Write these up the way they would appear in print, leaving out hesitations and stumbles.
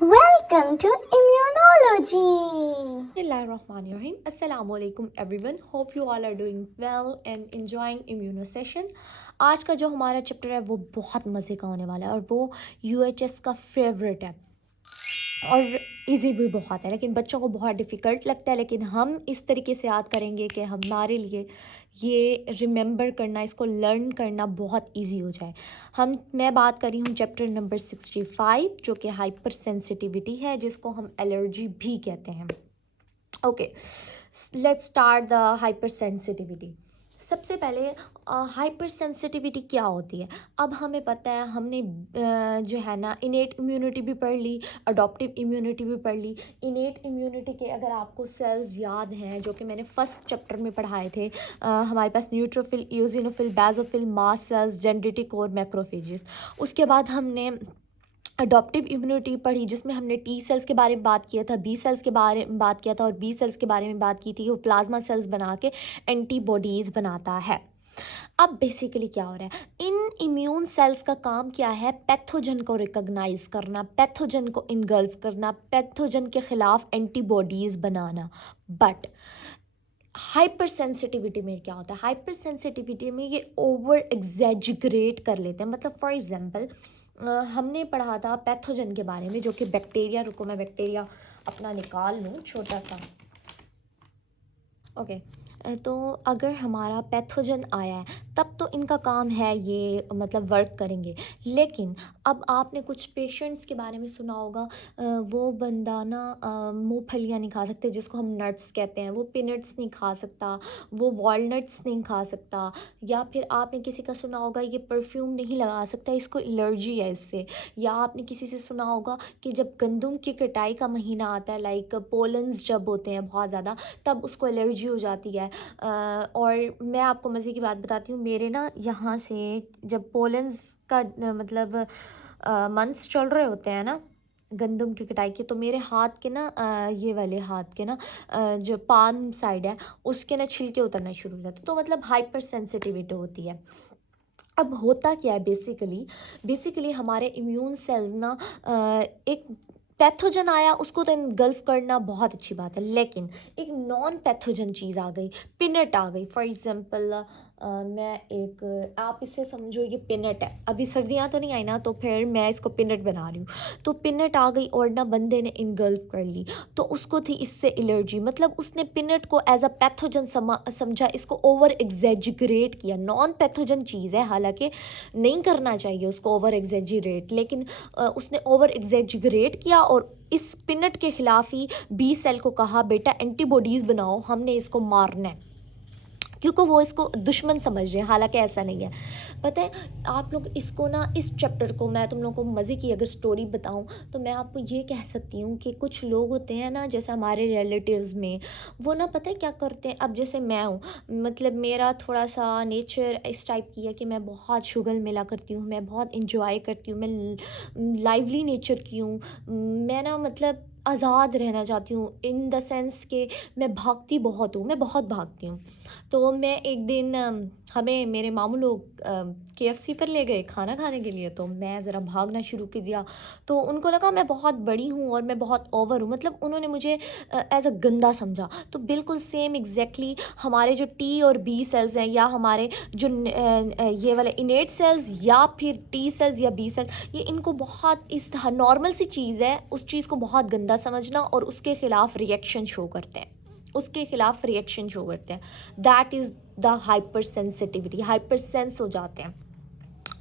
Welcome to Immunology. Bismillahirrahmanirrahim. Assalamu alaikum everyone. Hope you all are doing well and enjoying immuno session. आज का जो हमारा chapter है वो बहुत मज़े का होने वाला है और वो यूएचएस का फेवरेट है और इजी भी बहुत है, लेकिन बच्चों को बहुत डिफ़िकल्ट लगता है। लेकिन हम इस तरीके से याद करेंगे कि हमारे लिए ये रिमेंबर करना, इसको लर्न करना बहुत इजी हो जाए। मैं बात कर रही हूँ चैप्टर नंबर 65 जो कि हाइपर सेंसिटिविटी है, जिसको हम एलर्जी भी कहते हैं। Okay, let's start the hyper sensitivity. सबसे पहले हाइपर सेंसिटिविटी क्या होती है। अब हमें पता है, हमने जो है ना इनेट इम्यूनिटी भी पढ़ ली, अडॉप्टिव इम्यूनिटी भी पढ़ ली। इनेट इम्यूनिटी के अगर आपको सेल्स याद हैं जो कि मैंने फर्स्ट चैप्टर में पढ़ाए थे, हमारे पास neutrophil, eosinophil, basophil, mast cells, dendritic और मैक्रोफेजेस। उसके बाद हमने अडॉप्टिव इम्यूनिटी पढ़ी जिसमें हमने टी सेल्स के बारे में बात किया था, बी सेल्स के बारे में बात किया था और बी सेल्स के बारे में बात की थी। वो प्लाज्मा सेल्स बना के एंटीबॉडीज़ बनाता है। अब बेसिकली क्या हो रहा है, इन इम्यून सेल्स का काम क्या है, पैथोजन को रिकॉग्नाइज करना, पैथोजन को इनगल्फ करना, पैथोजन के ख़िलाफ़ antibodies banana. But hyper sensitivity में क्या होता है, हाइपर सेंसिटिविटी में ये ओवर एग्जैजिग्रेट कर लेते हैं। मतलब फॉर एग्जांपल हमने पढ़ा था पैथोजन के बारे में जो कि बैक्टीरिया, रुको मैं बैक्टीरिया अपना निकाल लूँ छोटा सा। ओके, तो अगर हमारा पैथोजन आया है तब तो इनका काम है ये मतलब वर्क करेंगे। लेकिन अब आपने कुछ पेशेंट्स के बारे में सुना होगा, वो बंदा ना मूंगफलियाँ नहीं खा सकते जिसको हम नट्स कहते हैं, वो पीनट्स नहीं खा सकता, वो वॉलनट्स नहीं खा सकता। या फिर आपने किसी का सुना होगा ये परफ्यूम नहीं लगा सकता, इसको एलर्जी है इससे। या आपने किसी से सुना होगा कि जब गंदम की कटाई का महीना आता है, लाइक पोलन्स जब होते हैं बहुत ज़्यादा, तब उसको एलर्जी हो जाती है। और मैं आपको मज़े की बात बताती हूँ, मेरे ना यहाँ से जब पोलन्स का मतलब मंथ्स चल रहे होते हैं ना गंदम की कटाई के, तो मेरे हाथ के ना ये वाले हाथ के ना जो पाम साइड है उसके ना छिलके उतरना शुरू हो जाते, तो मतलब हाइपर सेंसिटिविटी होती है। अब होता क्या है, बेसिकली हमारे इम्यून सेल्स ना एक पैथोजन आया उसको तो इनगल्फ करना बहुत अच्छी बात है, लेकिन एक नॉन पैथोजन चीज़ आ गई, पिनट आ गई। फॉर एग्जांपल मैं एक, आप इसे समझो ये पिनट है, अभी सर्दियाँ तो नहीं आई ना, तो फिर मैं इसको पिनट बना रही हूँ। तो पिनट आ गई और ना बंदे ने इनगल्फ कर ली, तो उसको थी इससे एलर्जी। मतलब उसने पिनट को एज अ पैथोजन समझा, इसको ओवर एग्जैजिग्रेट किया। नॉन पैथोजन चीज़ है, हालांकि नहीं करना चाहिए उसको ओवर एग्जैजिग्रेट, लेकिन उसने ओवर एग्जैजिग्रेट किया और इस पिनट के खिलाफ ही बी सेल को कहा बेटा एंटीबॉडीज़ बनाओ, हमने इसको मारना है, क्योंकि वो इसको दुश्मन समझ रहे हैं, हालांकि ऐसा नहीं है। पता है आप लोग इसको ना, इस चैप्टर को मैं तुम लोगों को मज़े की अगर स्टोरी बताऊं तो मैं आपको ये कह सकती हूँ कि कुछ लोग होते हैं ना, जैसे हमारे रिलेटिव्स में, वो ना पता है क्या करते हैं। अब जैसे मैं हूँ, मतलब मेरा थोड़ा सा नेचर इस टाइप की है कि मैं बहुत शुगल मिला करती हूँ, मैं बहुत इंजॉय करती हूँ, मैं लाइवली नेचर की हूँ। मैं ना मतलब आज़ाद रहना चाहती हूँ, इन द सेंस कि मैं भागती बहुत हूँ, मैं बहुत भागती हूँ। तो मैं एक दिन हमें मेरे मामू लोग केएफसी पर ले गए खाना खाने के लिए, तो मैं ज़रा भागना शुरू कर दिया। तो उनको लगा मैं बहुत बड़ी हूँ और मैं बहुत ओवर हूँ, मतलब उन्होंने मुझे एज अ गंदा समझा। तो बिल्कुल सेम एग्जैक्टली हमारे जो टी और बी सेल्स हैं, या हमारे जो ये वाले इनेट सेल्स या फिर टी सेल्स या बी सेल्स, ये इनको बहुत इस नॉर्मल सी चीज़ है, उस चीज़ को बहुत गंदा समझना और उसके ख़िलाफ़ रिएक्शन शो करते हैं, उसके खिलाफ रिएक्शन शो करते हैं। That is the hyper sensitivity, hyper sense हो जाते हैं।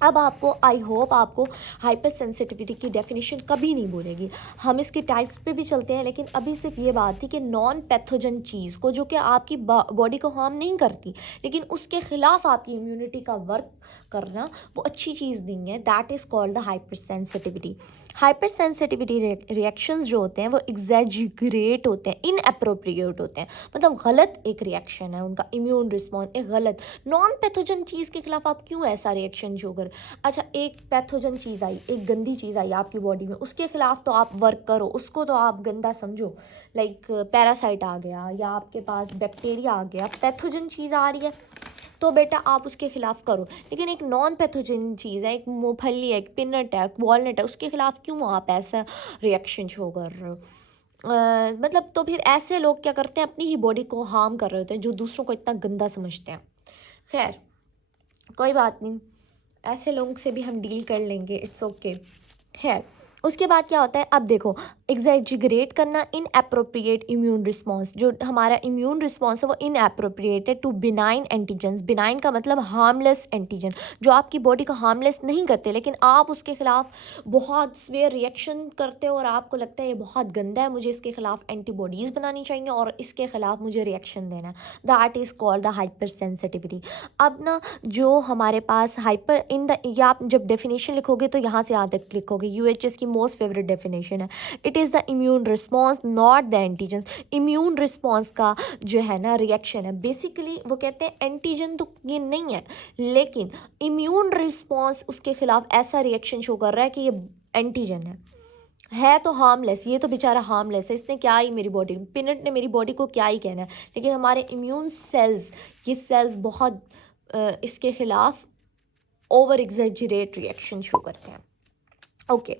अब आपको, आई होप आपको हाइपर सेंसिटिविटी की डेफिनेशन कभी नहीं बोलेगी। हम इसकी टाइप्स पे भी चलते हैं, लेकिन अभी सिर्फ ये बात थी कि नॉन पैथोजन चीज़ को जो कि आपकी बॉडी को हार्म नहीं करती, लेकिन उसके खिलाफ आपकी इम्यूनिटी का वर्क करना, वो अच्छी चीज़ नहीं है। That is called the hyper sensitivity. Hyper sensitivity reactions जो होते हैं वो एग्जैजिग्रेट होते हैं, इनअप्रोप्रिएट होते हैं, मतलब गलत एक रिएक्शन है उनका, इम्यून रिस्पॉन्स एक गलत। नॉन पैथोजन चीज़ के खिलाफ आप क्यों ऐसा रिएक्शन शो कर, अच्छा एक पैथोजन चीज़ आई, एक गंदी चीज़ आई आपकी बॉडी में, उसके खिलाफ तो आप वर्क करो, उसको तो आप गंदा समझो, लाइक पैरासाइट आ गया या आपके पास बैक्टीरिया आ गया, पैथोजन चीज़ आ रही है, तो बेटा आप उसके ख़िलाफ़ करो। लेकिन एक नॉन पैथोजन चीज़ है, एक मूँगफली है, एक पीनट है, वॉलनट है, उसके ख़िलाफ़ क्यों आप ऐसा रिएक्शन शो कर रहे हो? मतलब तो फिर ऐसे लोग क्या करते हैं, अपनी ही बॉडी को हार्म कर रहे होते हैं, जो दूसरों को इतना गंदा समझते हैं। खैर, कोई बात नहीं, ऐसे लोगों से भी हम डील कर लेंगे, इट्स ओके। खैर, उसके बाद क्या होता है, अब देखो, एग्जैजरेट करना, इनएप्रोप्रिएट इम्यून रिस्पॉन्स, जो हमारा इम्यून रिस्पॉन्स है वो इनएप्रोप्रिएट है टू बिनाइन एंटीजन्स। बिनाइन का मतलब हार्मलेस एंटीजन, जो आपकी बॉडी को हार्मलेस नहीं करते, लेकिन आप उसके खिलाफ बहुत स्वेयर रिएक्शन करते हो और आपको लगता है ये बहुत गंदा है, मुझे इसके खिलाफ एंटीबॉडीज़ बनानी चाहिए और इसके खिलाफ मुझे रिएक्शन देना है। That is called the hyper sensitivity. अब ना जो हमारे पास हाइपर इन द, या आप जब डेफिनेशन लिखोगे तो यहाँ से यहाँ तक लिखोगे, यूएचएस की मोस्ट फेवरेट डेफिनेशन है, it is the immune response not the antigen. Immune response का जो है ना रिएक्शन है, बेसिकली वो कहते हैं एंटीजन तो ये नहीं है, लेकिन इम्यून रिस्पॉन्स उसके खिलाफ ऐसा रिएक्शन शो कर रहा है कि ये एंटीजन है तो हार्मलेस, ये तो बेचारा हार्मलेस है, इसने क्या ही मेरी बॉडी, पिनट ने मेरी बॉडी को क्या ही कहना है, लेकिन हमारे इम्यून सेल्स, ये सेल्स बहुत इसके खिलाफ ओवर एग्जैजरेट रिएक्शन शो करते हैं। ओके,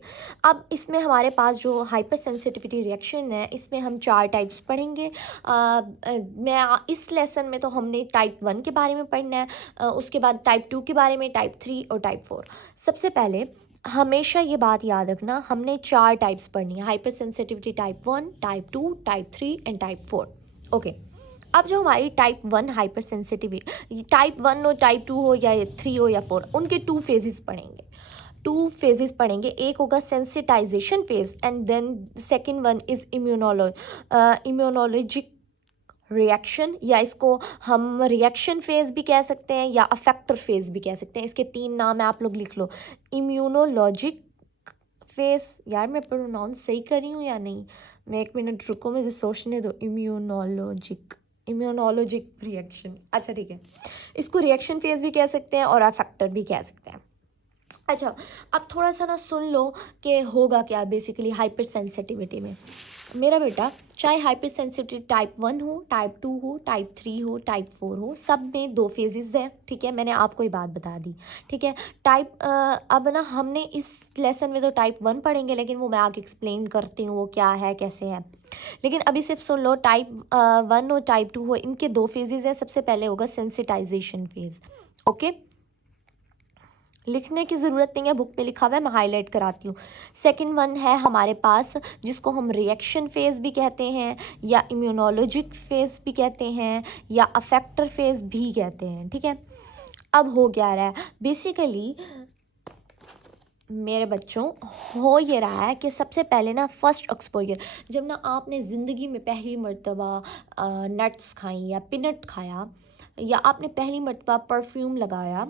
अब इसमें हमारे पास जो हाइपर सेंसिटिविटी रिएक्शन है, इसमें हम 4 टाइप्स पढ़ेंगे। इस लेसन में तो हमने टाइप 1 के बारे में पढ़ना है, उसके बाद टाइप 2 के बारे में, टाइप 3 और टाइप 4। सबसे पहले हमेशा ये बात याद रखना, हमने 4 टाइप्स पढ़नी है, hyper sensitivity type 1, type 2, type 3 and type 4। Okay, अब जो हमारी टाइप 1 हाइपर सेंसिटिविटी, टाइप 1 हो, टाइप 2 हो या 3 हो या 4, उनके 2 फेजेस पढ़ेंगे। 2 फेजेस पढ़ेंगे, एक होगा sensitisation phase and then second one is immunologic reaction, या इसको हम रिएक्शन फेज भी कह सकते हैं या अफेक्टर फेज भी कह सकते हैं। इसके 3 नाम है, आप लोग लिख लो। इम्यूनोलॉजिक फेज, यार मैं प्रोनाउंस सही कर रही हूँ या नहीं, मैं 1 मिनट रुको, मुझे सोचने दो। इम्यूनोलॉजिक रिएक्शन, अच्छा ठीक है, इसको रिएक्शन फेज भी कह सकते हैं और अफेक्टर भी कह सकते हैं। अच्छा, अब थोड़ा सा ना सुन लो कि होगा क्या बेसिकली हाइपर सेंसिटिविटी में। मेरा बेटा, चाहे हाइपर सेंसिटिविटी टाइप 1 हो, टाइप 2 हो, टाइप 3 हो, टाइप 4 हो, सब में 2 फेजेस हैं, ठीक है, मैंने आपको ये बात बता दी, ठीक है। अब ना हमने इस लेसन में तो टाइप 1 पढ़ेंगे, लेकिन वो मैं आगे एक्सप्लेन करती हूँ वो क्या है कैसे है। लेकिन अभी सिर्फ सुन लो, टाइप 1 और टाइप 2 हो, इनके 2 फेजेस हैं। सबसे पहले होगा सेंसिटाइजेशन फेज। ओके, लिखने की ज़रूरत नहीं है, बुक पे लिखा हुआ है, मैं हाईलाइट कराती हूँ। सेकंड वन है हमारे पास, जिसको हम रिएक्शन फेज़ भी कहते हैं, या इम्यूनोलॉजिक फेज़ भी कहते हैं, या अफेक्टर फेज़ भी कहते हैं, ठीक है। अब हो क्या रहा है बेसिकली मेरे बच्चों, हो ये रहा है कि सबसे पहले ना फर्स्ट एक्सपोजर, जब ना आपने ज़िंदगी में पहली मर्तबा नट्स खाई या पीनट खाया, या आपने पहली मर्तबा परफ्यूम लगाया,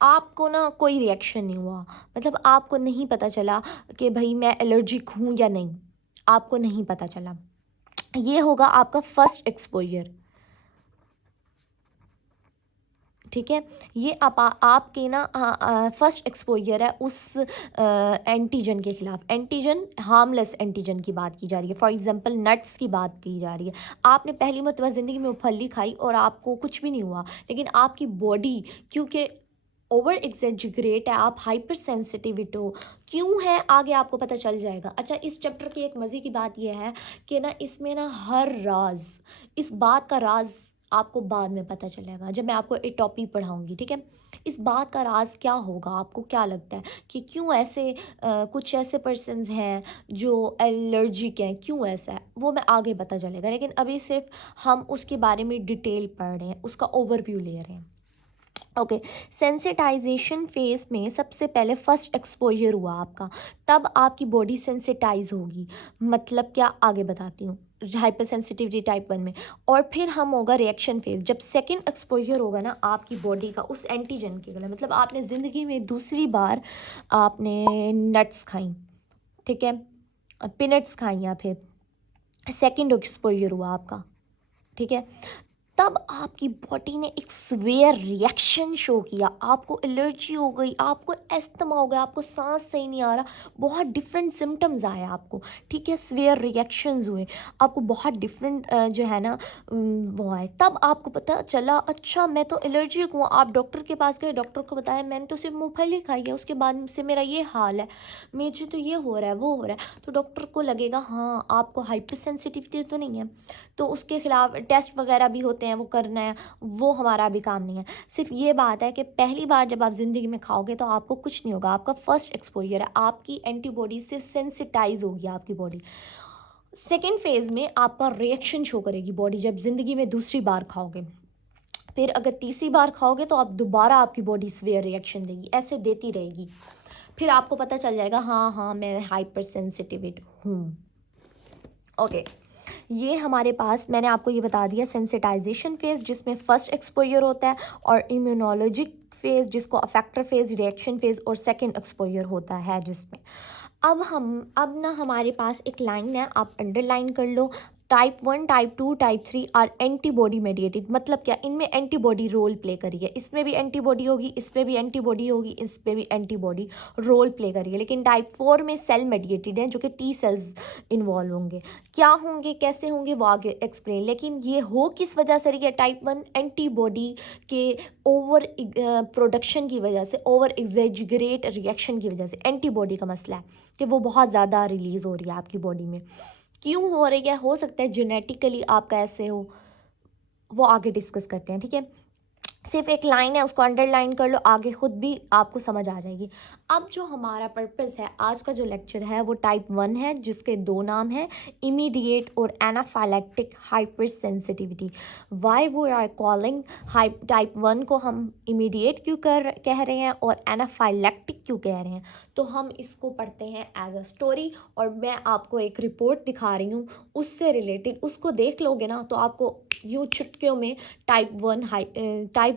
आपको ना कोई रिएक्शन नहीं हुआ, मतलब आपको नहीं पता चला कि भाई मैं एलर्जिक हूँ या नहीं, आपको नहीं पता चला, ये होगा आपका फर्स्ट एक्सपोजर, ठीक है। ये आपके ना फर्स्ट एक्सपोजर है उस एंटीजन के ख़िलाफ़। एंटीजन, हार्मलेस एंटीजन की बात की जा रही है, फॉर एग्जांपल नट्स की बात की जा रही है। आपने पहली मरतबा ज़िंदगी में फली खाई और आपको कुछ भी नहीं हुआ, लेकिन आपकी बॉडी क्योंकि ओवर एग्जेजरेट है, आप हाइपर सेंसिटिविटी हो, क्यों है आगे आपको पता चल जाएगा। अच्छा, इस चैप्टर की एक मज़े की बात यह है कि ना इसमें ना हर राज, इस बात का राज आपको बाद में पता चलेगा जब मैं आपको एटॉपी पढ़ाऊंगी, ठीक है। इस बात का राज क्या होगा, आपको क्या लगता है कि क्यों ऐसे कुछ ऐसे पर्सन्स हैं जो एलर्जिक हैं, क्यों ऐसा है, वो मैं आगे पता चलेगा, लेकिन अभी सिर्फ हम उसके बारे में डिटेल पढ़ रहे हैं, उसका ओवरव्यू ले रहे हैं। ओके, सेंसिटाइजेशन फेज में सबसे पहले फर्स्ट एक्सपोजर हुआ आपका, तब आपकी बॉडी सेंसिटाइज होगी, मतलब क्या आगे बताती हूँ, हाइपर सेंसिटिविटी टाइप 1 में। और फिर हम होगा रिएक्शन फेज, जब सेकंड एक्सपोजर होगा ना आपकी बॉडी का उस एंटीजन के गला, मतलब आपने ज़िंदगी में दूसरी बार आपने नट्स खाई, ठीक है, पीनट्स खाई, या फिर सेकंड एक्सपोजर हुआ आपका, ठीक है। तब आपकी बॉडी ने एक स्वेयर रिएक्शन शो किया, आपको एलर्जी हो गई, आपको एस्थमा हो गया, आपको सांस सही नहीं आ रहा, बहुत डिफरेंट सिम्टम्स आए आपको, ठीक है, स्वेयर रिएक्शंस हुए, आपको बहुत डिफरेंट जो है ना वो आए। तब आपको पता चला अच्छा मैं तो एलर्जिक हूँ। आप डॉक्टर के पास गए, डॉक्टर को बताया मैंने तो सिर्फ मूंगफली खाई है, उसके बाद से मेरा ये हाल है, मुझे तो ये हो रहा है वो हो रहा है। तो डॉक्टर को लगेगा हाँ आपको हाइपर सेंसिटिविटी तो नहीं है, तो उसके खिलाफ टेस्ट वगैरह भी होते हैं, वो करना है, वो हमारा भी काम नहीं है। सिर्फ ये बात है कि पहली बार जब आप ज़िंदगी में खाओगे तो आपको कुछ नहीं होगा, आपका फर्स्ट एक्सपोजर है, आपकी एंटीबॉडी से सेंसिटाइज होगी आपकी बॉडी। सेकेंड फेज़ में आपका रिएक्शन शो करेगी बॉडी जब ज़िंदगी में दूसरी बार खाओगे। फिर अगर तीसरी बार खाओगे तो आप दोबारा आपकी बॉडी स्वेयर रिएक्शन देगी, ऐसे देती रहेगी। फिर आपको पता चल जाएगा हाँ हाँ मैं हाइपर सेंसिटिव हूँ। ओके, ये हमारे पास मैंने आपको ये बता दिया सेंसिटाइजेशन फेज़ जिसमें फर्स्ट एक्सपोजर होता है, और इम्यूनोलॉजिक फेज़ जिसको अफेक्टर फेज़, रिएक्शन फेज़ और सेकंड एक्सपोजर होता है जिसमें अब ना हमारे पास एक लाइन है, आप अंडरलाइन कर लो। Type 1, type 2, type 3 are antibody mediated. मतलब क्या, इनमें एंटीबॉडी रोल प्ले करी है, इसमें भी एंटीबॉडी होगी, इसमें भी एंटीबॉडी होगी, इसमें भी एंटीबॉडी रोल प्ले करी है। लेकिन टाइप 4 में सेल मेडिएटेड है, जो कि टी सेल्स इन्वॉल्व होंगे। क्या होंगे कैसे होंगे वो आगे एक्सप्लेन, लेकिन ये हो किस वजह से रही है टाइप 1, एंटीबॉडी के ओवर प्रोडक्शन की वजह से, ओवर एग्जेजरेट रिएक्शन की वजह से एंटीबॉडी का मसला है कि वो बहुत ज़्यादा रिलीज़ हो रही है आपकी बॉडी में। क्यों हो रही है, हो सकता है जेनेटिकली आपका ऐसे हो, वो आगे डिस्कस करते हैं, ठीक है। सिर्फ एक लाइन है, उसको अंडरलाइन कर लो, आगे खुद भी आपको समझ आ जाएगी। अब जो हमारा पर्पस है आज का जो लेक्चर है वो टाइप 1 है, जिसके दो नाम हैं, इमीडिएट और एनाफाइलैक्टिक हाइपर सेंसिटिविटी। वाई वो आर कॉलिंग टाइप 1 को हम इमीडिएट क्यों कह रहे हैं और एनाफाइलैक्टिक क्यों कह रहे हैं, तो हम इसको पढ़ते हैं एज अ स्टोरी। और मैं आपको एक रिपोर्ट दिखा रही हूँ उससे रिलेटेड, उसको देख लोगे ना तो आपको यूँ चुटकियों में टाइप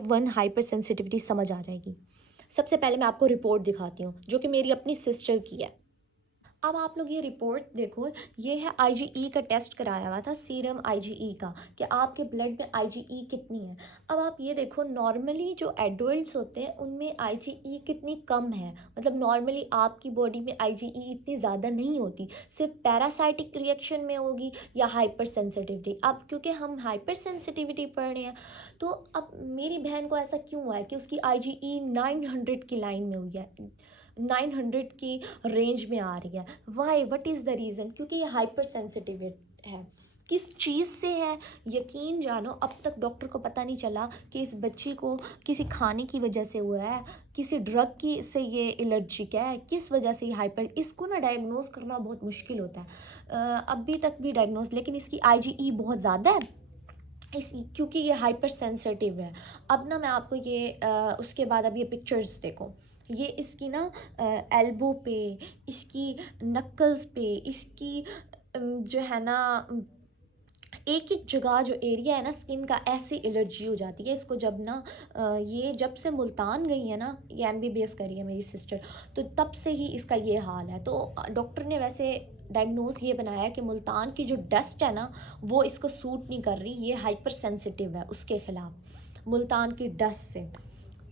1 हाइपर सेंसिटिविटी समझ आ जाएगी। सबसे पहले मैं आपको रिपोर्ट दिखाती हूँ जो कि मेरी अपनी सिस्टर की है। अब आप लोग ये रिपोर्ट देखो, ये है आईजीई का टेस्ट कराया हुआ था, सीरम आईजीई का, कि आपके ब्लड में आईजीई कितनी है। अब आप ये देखो, नॉर्मली जो एडल्ट्स होते हैं उनमें आईजीई कितनी कम है, मतलब नॉर्मली आपकी बॉडी में आईजीई इतनी ज़्यादा नहीं होती, सिर्फ पैरासाइटिक रिएक्शन में होगी या हाइपर सेंसिटिविटी। अब क्योंकि हम हाइपर सेंसिटिविटी पढ़ रहे हैं, तो अब मेरी बहन को ऐसा क्यों हुआ है कि उसकी आईजीई 900 की लाइन में हुई है, 900 की रेंज में आ रही है। Why, what is the reason, क्योंकि ये हाइपर सेंसिटिव है। किस चीज़ से है, यकीन जानो अब तक डॉक्टर को पता नहीं चला कि इस बच्ची को किसी खाने की वजह से हुआ है, किसी ड्रग की से ये एलर्जिक है, किस वजह से ये हाइपर, इसको ना डायग्नोज करना बहुत मुश्किल होता है अभी तक भी डायग्नोज। लेकिन इसकी आईजीई बहुत ज़्यादा है क्योंकि ये हाइपर सेंसिटिव है। अब ना मैं आपको ये उसके बाद अब ये पिक्चर्स देखो, ये इसकी ना एल्बो पे, इसकी नक्कल्स पे, इसकी जो है ना एक एक जगह जो एरिया है ना स्किन का, ऐसी एलर्जी हो जाती है इसको। जब ना ये जब से मुल्तान गई है ना, ये एमबीबीएस करी है मेरी सिस्टर, तो तब से ही इसका ये हाल है। तो डॉक्टर ने वैसे डायग्नोज ये बनाया कि मुल्तान की जो डस्ट है ना वो इसको सूट नहीं कर रही, ये हाइपर सेंसिटिव है उसके ख़िलाफ़, मुल्तान की डस्ट से।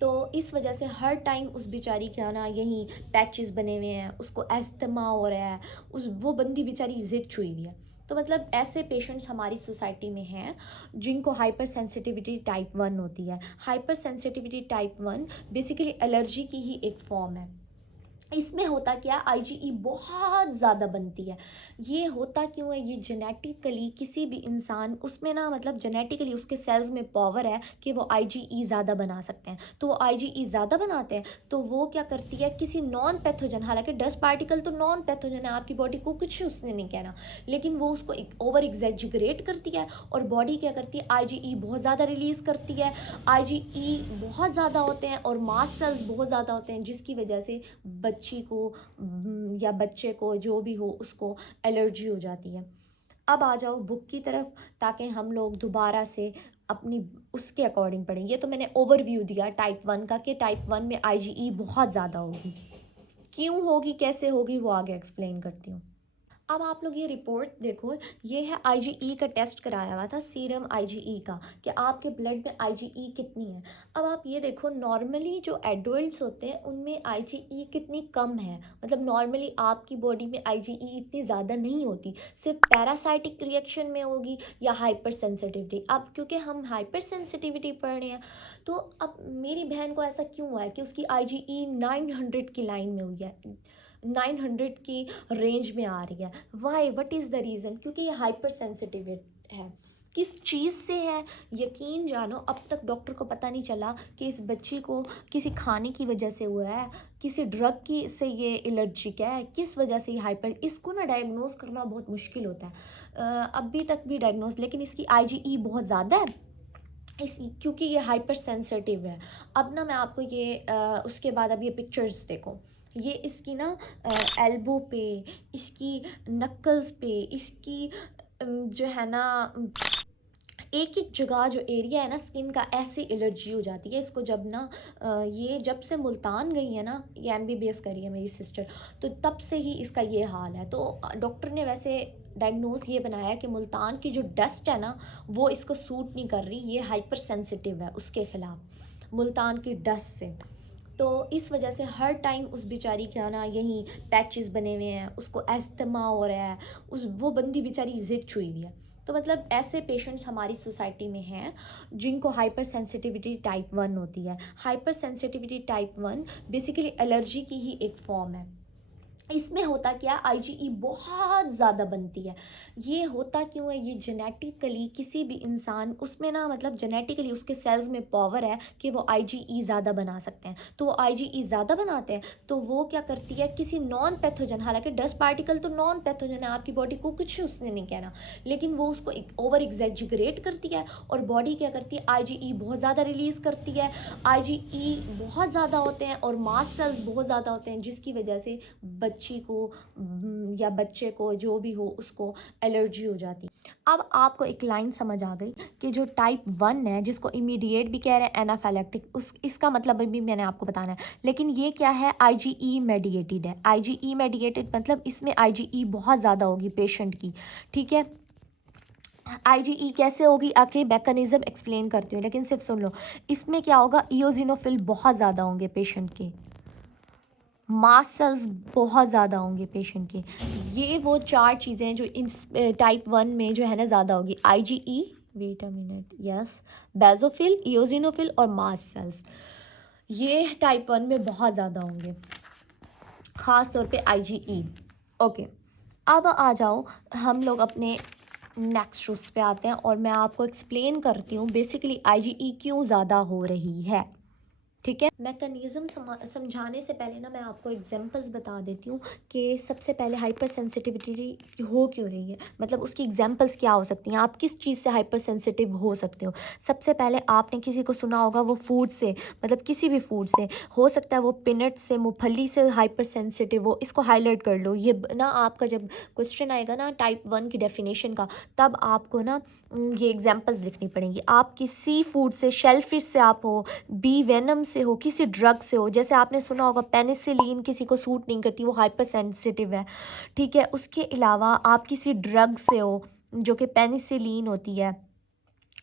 तो इस वजह से हर टाइम उस बेचारी के ना यहीं पैचेस बने हुए हैं, उसको एस्थमा हो रहा है, वो बंदी बेचारी ज़िद छुई हुई है। तो मतलब ऐसे पेशेंट्स हमारी सोसाइटी में हैं जिनको हाइपर सेंसिटिविटी टाइप 1 होती है। Hyper sensitivity type 1 basically allergy की ही एक फॉर्म है। इसमें होता क्या, आईजीई बहुत ज़्यादा बनती है। ये होता क्यों है, ये जेनेटिकली किसी भी इंसान उसमें ना, मतलब जेनेटिकली उसके सेल्स में पावर है कि वो आईजीई ज़्यादा बना सकते हैं। तो वो आईजीई ज़्यादा बनाते हैं तो वो क्या करती है, किसी नॉन पैथोजन, हालांकि डस्ट पार्टिकल तो नॉन पैथोजन है, आपकी बॉडी को कुछ उसने नहीं कहना, लेकिन वो उसको ओवर एग्जेजरेट करती है और बॉडी क्या करती है, आईजीई बहुत ज़्यादा रिलीज़ करती है। आईजीई बहुत ज़्यादा होते हैं और मास सेल्स बहुत ज़्यादा होते हैं, जिसकी वजह से बच्ची को या बच्चे को जो भी हो उसको एलर्जी हो जाती है। अब आ जाओ बुक की तरफ, ताकि हम लोग दोबारा से अपनी उसके अकॉर्डिंग पढ़ें। ये तो मैंने ओवरव्यू दिया टाइप 1 का कि टाइप 1 में आईजीई बहुत ज़्यादा होगी, क्यों होगी कैसे होगी वो आगे एक्सप्लेन करती हूँ। अब आप लोग ये रिपोर्ट देखो, ये है आईजीई का टेस्ट कराया हुआ था, सीरम आईजीई का, कि आपके ब्लड में आईजीई कितनी है। अब आप ये देखो, नॉर्मली जो एडल्ट्स होते हैं उनमें आईजीई कितनी कम है, मतलब नॉर्मली आपकी बॉडी में आईजीई इतनी ज़्यादा नहीं होती, सिर्फ पैरासाइटिक रिएक्शन में होगी या हाइपर सेंसिटिविटी। अब क्योंकि हम हाइपर सेंसिटिविटी पढ़ रहे हैं, तो अब मेरी बहन को ऐसा क्यों हुआ है कि उसकी आईजीई 900 की लाइन में हुई है, 900 की रेंज में आ रही है। Why, what is the reason? क्योंकि ये हाइपर सेंसिटिव है। किस चीज़ से है? यकीन जानो, अब तक डॉक्टर को पता नहीं चला कि इस बच्ची को किसी खाने की वजह से हुआ है, किसी ड्रग की से ये एलर्जिक है, किस वजह से ये हाइपर, इसको ना डायग्नोज करना बहुत मुश्किल होता है। अभी तक भी डायग्नोज, लेकिन इसकी आईजीई बहुत ज़्यादा है इस, क्योंकि ये हाइपर सेंसिटिव है। अब ना मैं आपको ये उसके बाद अब ये पिक्चर्स देखो, ये इसकी ना एल्बो पे, इसकी नक्कल्स पे, इसकी जो है ना एक एक जगह जो एरिया है ना स्किन का, ऐसी एलर्जी हो जाती है इसको। जब ना ये जब से मुल्तान गई है ना, ये एमबीबीएस करी है मेरी सिस्टर, तो तब से ही इसका ये हाल है। तो डॉक्टर ने वैसे डायग्नोज ये बनाया कि मुल्तान की जो डस्ट है ना वो इसको सूट नहीं कर रही, ये हाइपर सेंसिटिव है उसके ख़िलाफ़, मुल्तान की डस्ट से। तो इस वजह से हर टाइम उस बेचारी के ना यहीं पैचेस बने हुए हैं, उसको एस्थमा हो रहा है, उस वो बंदी बेचारी ज़िद छुई हुई है। तो मतलब ऐसे पेशेंट्स हमारी सोसाइटी में हैं जिनको हाइपर सेंसिटिविटी टाइप 1 होती है। Hyper sensitivity type 1 basically allergy की ही एक फॉर्म है। इसमें होता क्या, आईजीई बहुत ज़्यादा बनती है। ये होता क्यों है? ये जेनेटिकली किसी भी इंसान, उसमें ना मतलब जेनेटिकली उसके सेल्स में पावर है कि वो आईजीई ज़्यादा बना सकते हैं। तो वो आईजीई ज़्यादा बनाते हैं, तो वो क्या करती है, किसी नॉन पैथोजन, हालांकि डस्ट पार्टिकल तो नॉन पैथोजन है, आपकी बॉडी को कुछ उसने नहीं कहना, लेकिन वो उसको ओवर एग्जैजुरेट करती है और बॉडी क्या करती है, आईजीई बहुत ज़्यादा रिलीज़ करती है। आईजीई बहुत ज़्यादा होते हैं और मास्ट सेल्स बहुत ज़्यादा होते हैं, जिसकी वजह से बच्ची को या बच्चे को जो भी हो उसको एलर्जी हो जाती। अब आपको एक लाइन समझ आ गई कि जो टाइप 1 है, जिसको इमीडिएट भी कह रहे हैं, एनाफाइलैक्टिक, उस इसका मतलब भी मैंने आपको बताना है। लेकिन ये क्या है, आईजीई मेडिएटेड है। आईजीई मेडिएटेड मतलब इसमें आईजीई बहुत ज़्यादा होगी पेशेंट की, ठीक है। आईजीई कैसे होगी, आके मैकेनिज्म एक्सप्लेन करती हूँ, लेकिन सिर्फ सुन लो। इसमें क्या होगा, इओजिनोफिल बहुत ज़्यादा होंगे पेशेंट के, मास्ट सेल्स बहुत ज़्यादा होंगे पेशेंट के। ये वो 4 चीज़ें हैं जो इन टाइप 1 में जो है ना ज़्यादा होगी। IgE, wait a minute, yes, basophil, eosinophil और मास्ट सेल्स, ये टाइप 1 में बहुत ज़्यादा होंगे, ख़ास तौर पे आईजीई। ओके, अब आ जाओ हम लोग अपने नेक्स्ट रूट्स पे आते हैं और मैं आपको एक्सप्लेन करती हूँ बेसिकली आईजीई क्यों ज़्यादा हो रही है, ठीक है। मैकेनिज़्म समझाने से पहले ना मैं आपको एग्जांपल्स बता देती हूँ कि सबसे पहले हाइपर सेंसिटिविटी हो क्यों रही है, मतलब उसकी एग्जांपल्स क्या हो सकती हैं, आप किस चीज़ से हाइपर सेंसिटिव हो सकते हो। सबसे पहले आपने किसी को सुना होगा वो फूड से, मतलब किसी भी फूड से हो सकता है, वो पीनट से, मूंगफली से हाइपर सेंसिटिव हो, इसको हाईलाइट कर लो। ये ना आपका जब क्वेश्चन आएगा ना टाइप 1 की डेफिनेशन का, तब आपको ना ये एग्जांपल्स लिखनी पड़ेंगी। आप किसी फूड से, शेलफिश से आप हो, बी वेनम से हो, किसी ड्रग से हो, जैसे आपने सुना होगा पेनिसिलिन किसी को सूट नहीं करती, वो हाइपर सेंसिटिव है, ठीक है। उसके अलावा आप किसी ड्रग से हो जो कि पेनिसिलिन होती है,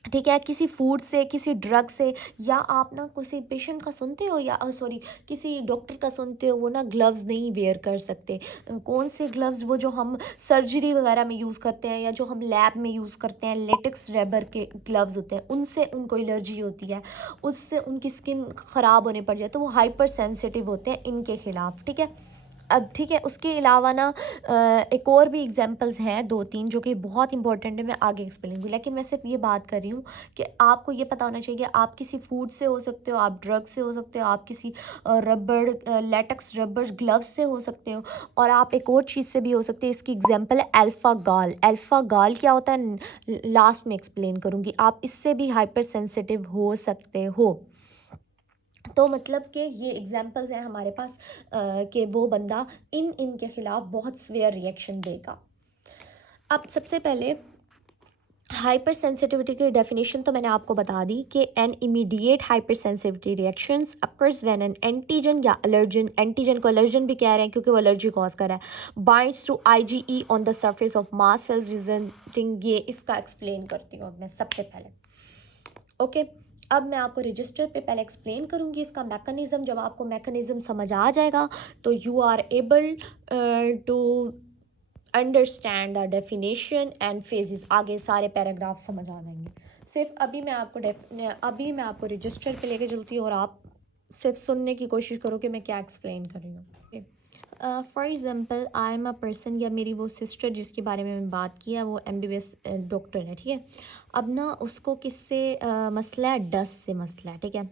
ठीक है, किसी फूड से, किसी ड्रग से, या आप ना किसी पेशेंट का सुनते हो, या सॉरी किसी डॉक्टर का सुनते हो, वो ना ग्लव्स नहीं वेयर कर सकते। कौन से ग्लव्स, वो जो हम सर्जरी वगैरह में यूज़ करते हैं या जो हम लैब में यूज़ करते हैं, लेटेक्स रबर के ग्लव्स होते हैं, उनसे उनको एलर्जी होती है, उससे उनकी स्किन ख़राब होने पड़ जाए, तो वो हाइपर सेंसिटिव होते हैं इनके ख़िलाफ़, ठीक है। अब ठीक है, उसके अलावा ना एक और भी एग्जांपल्स हैं 2-3 जो कि बहुत इंपॉर्टेंट है, मैं आगे एक्सप्लेन करूँगी, लेकिन मैं सिर्फ ये बात कर रही हूँ कि आपको ये पता होना चाहिए कि आप किसी फूड से हो सकते हो, आप ड्रग से हो सकते हो, आप किसी रबड़, लेटेक्स रबर ग्लव्स से हो सकते हो, और आप एक और चीज़ से भी हो सकते हैं। इसकी एग्जांपल है अल्फ़ा गाल। अल्फ़ा गाल क्या होता है लास्ट में एक्सप्लेन करूँगी। आप इससे भी हाइपर सेंसिटिव हो सकते हो। तो मतलब कि ये एग्जांपल्स हैं हमारे पास कि वो बंदा इनके ख़िलाफ़ बहुत सीवियर रिएक्शन देगा। अब सबसे पहले हाइपर सेंसिटिविटी की डेफिनेशन तो मैंने आपको बता दी कि an immediate hyper sensitivity reactions occurs when an antigen या एलर्जन, एंटीजन को एलर्जन भी कह रहे हैं क्योंकि वो एलर्जी कॉज कर रहा है, binds to IgE on the surface of mast cells resulting. ये इसका एक्सप्लेन करती हूँ अब मैं सबसे पहले। ओके अब मैं आपको रजिस्टर पे पहले एक्सप्लेन करूँगी इसका मैकेनिज़्म। जब आपको मैकेनिज़्म समझ आ जाएगा तो you are able to understand the definition and phases. आगे सारे पैराग्राफ समझ आ जाएंगे। सिर्फ अभी मैं आपको रजिस्टर पे लेके चलती हूँ और आप सिर्फ सुनने की कोशिश करो कि मैं क्या एक्सप्लेन कर रही हूँ। For example I am a person, या मेरी वो सिस्टर जिसके बारे में मैं बात किया वो MBBS डॉक्टर है, ठीक है। अब ना उसको किससे मसला है, डस्ट से मसला है, ठीक है,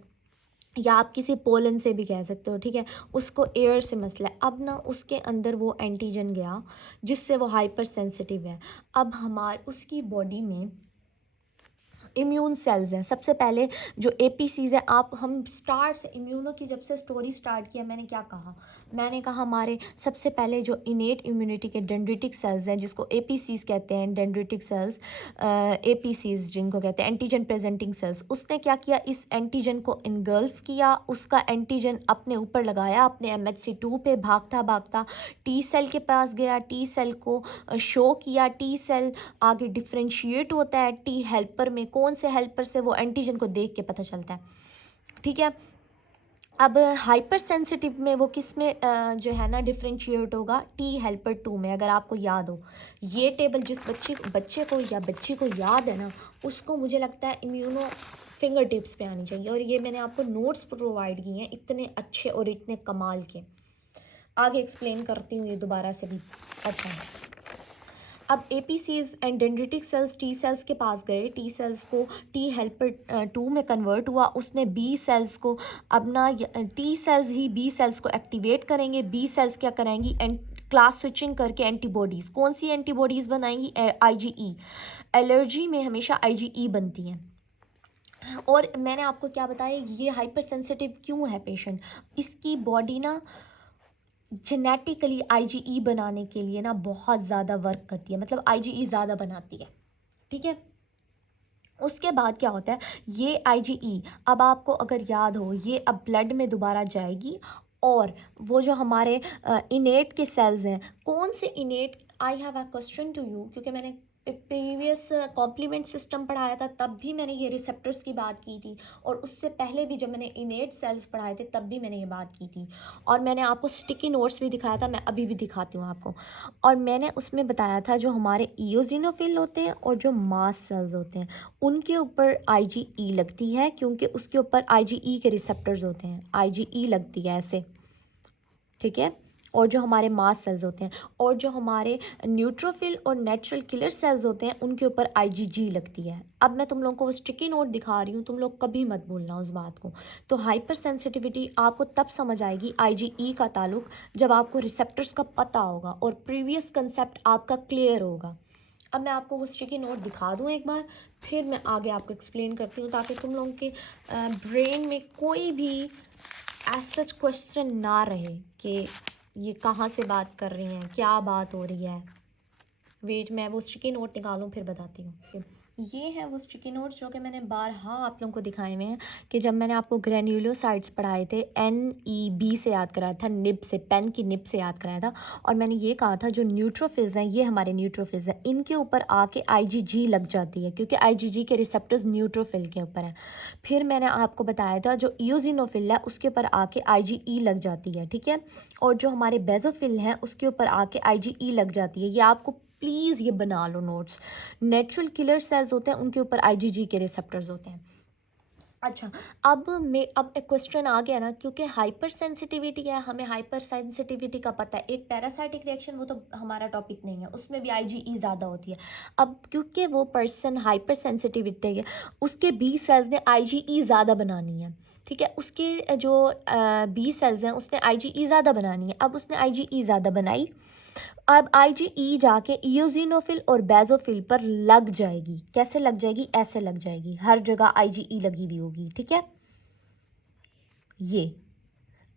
या आप किसी पोलन से भी कह सकते हो, ठीक है। उसको एयर से मसला है। अब ना उसके अंदर वो एंटीजन गया जिससे वो हाइपर सेंसिटिव है। अब उसकी बॉडी में इम्यून सेल्स हैं। सबसे पहले जो APCs है, हम स्टार्ट से इम्यूनो की जब से स्टोरी स्टार्ट किया मैंने कहा हमारे सबसे पहले जो इनेट इम्यूनिटी के डेंड्रिटिक सेल्स हैं जिसको APCs कहते हैं, डेंड्रिटिक सेल्स, APCs जिनको कहते हैं एंटीजन प्रेजेंटिंग सेल्स, उसने क्या किया, इस एंटीजन को इनगल्फ किया, उसका एंटीजन अपने ऊपर लगाया, अपने MHC2 पे भागता भागता T सेल के पास गया, T सेल को शो किया, T सेल आगे डिफ्रेंशिएट होता है T हेल्पर में। कौन से हेल्पर से, वो एंटीजन को देख के पता चलता है, ठीक है। अब हाइपर सेंसिटिव में वो किस में जो है ना डिफ्रेंशिएट होगा, T हेल्पर 2 में। अगर आपको याद हो ये टेबल, जिस बच्चे को या बच्ची को याद है ना, उसको मुझे लगता है इम्यूनो फिंगर टिप्स पे आनी चाहिए। और ये मैंने आपको नोट्स प्रोवाइड किए हैं इतने अच्छे और इतने कमाल के। आगे एक्सप्लेन करती हूँ ये दोबारा से भी। अच्छा, अब APCs and dendritic cells T cells के पास गए, T सेल्स को T हेल्पर 2 में कन्वर्ट हुआ, उसने B सेल्स को, अब ना T सेल्स ही B सेल्स को एक्टिवेट करेंगे, B सेल्स क्या कराएंगी, क्लास स्विचिंग करके एंटीबॉडीज़, कौन सी एंटीबॉडीज़ बनाएंगी, IgE। एलर्जी में हमेशा IgE बनती हैं। और मैंने आपको क्या बताया, ये हाइपर सेंसिटिव क्यों है पेशेंट, इसकी बॉडी ना जेनेटिकली IgE बनाने के लिए ना बहुत ज़्यादा वर्क करती है, मतलब IgE ज़्यादा बनाती है, ठीक है। उसके बाद क्या होता है, ये IgE अब आपको अगर याद हो, ये अब ब्लड में दोबारा जाएगी और वो जो हमारे इनेट के सेल्स हैं, कौन से innate, I have a question to you, क्योंकि मैंने प्रीवियस कॉम्प्लीमेंट सिस्टम पढ़ाया था तब भी मैंने ये रिसेप्टर्स की बात की थी, और उससे पहले भी जब मैंने इनेट सेल्स पढ़ाए थे तब भी मैंने ये बात की थी, और मैंने आपको स्टिकी नोट्स भी दिखाया था, मैं अभी भी दिखाती हूँ आपको। और मैंने उसमें बताया था जो हमारे इओजिनोफिल होते हैं और जो मास्ट सेल्स होते हैं उनके ऊपर IgE लगती है, क्योंकि उसके ऊपर IgE के रिसेप्टर्स होते हैं, IgE लगती है ऐसे, ठीक है। और जो हमारे मास्ट सेल्स होते हैं और जो हमारे न्यूट्रोफिल और नेचुरल किलर सेल्स होते हैं उनके ऊपर IgG लगती है। अब मैं तुम लोगों को वो स्टिकी नोट दिखा रही हूँ, तुम लोग कभी मत भूलना उस बात को। तो हाइपर सेंसिटिविटी आपको तब समझ आएगी IgE का ताल्लुक जब आपको रिसेप्टर्स का पता होगा और प्रीवियस कंसेप्ट आपका क्लियर होगा। अब मैं आपको वो स्टिकी नोट दिखा दूँ एक बार, फिर मैं आगे आपको एक्सप्लेन करती हूँ, ताकि तुम लोगों के ब्रेन में कोई भी एज सच क्वेश्चन ना रहे कि ये कहाँ से बात कर रही हैं, क्या बात हो रही है। वेट, मैं वो स्टिकी नोट निकालूं फिर बताती हूँ। ये है वो स्टिकी नोट जो कि मैंने बारहा आप लोगों को दिखाए हुए हैं, कि जब मैंने आपको ग्रेन्युलोसाइट्स पढ़ाए थे, NEB से याद कराया था, निब से, पेन की निब से याद कराया था, और मैंने ये कहा था जो न्यूट्रोफिल्स हैं, ये हमारे न्यूट्रोफिल्स हैं, इनके ऊपर आके IgG लग जाती है, क्योंकि IgG के रिसेप्टर्स न्यूट्रोफिल के ऊपर हैं। फिर मैंने आपको बताया था जो इओजिनोफिल है उसके ऊपर आके IgE लग जाती है, ठीक है। और जो हमारे बेजोफिल हैं उसके ऊपर आके IgE लग जाती है। ये आपको प्लीज़ ये बना लो नोट्स। नेचुरल किलर सेल्स होते हैं उनके ऊपर IgG के रिसेप्टर्स होते हैं। अच्छा, अब एक क्वेश्चन आ गया ना, क्योंकि हाइपर सेंसिटिविटी है, हमें हाइपर सेंसिटिविटी का पता है, एक पैरासाइटिक रिएक्शन वो तो हमारा टॉपिक नहीं है, उसमें भी IgE ज़्यादा होती है। अब क्योंकि वो पर्सन हाइपर सेंसिटिविटी है, उसके B सेल्स ने IgE ज़्यादा बनानी है, ठीक है। उसके जो B सेल्स हैं उसने IgE ज़्यादा बनानी है। अब उसने IgE ज़्यादा बनाई, अब IgE जाके इओजिनोफिल और बेजोफिल पर लग जाएगी। कैसे लग जाएगी, ऐसे लग जाएगी, हर जगह IgE लगी हुई होगी, ठीक है। ये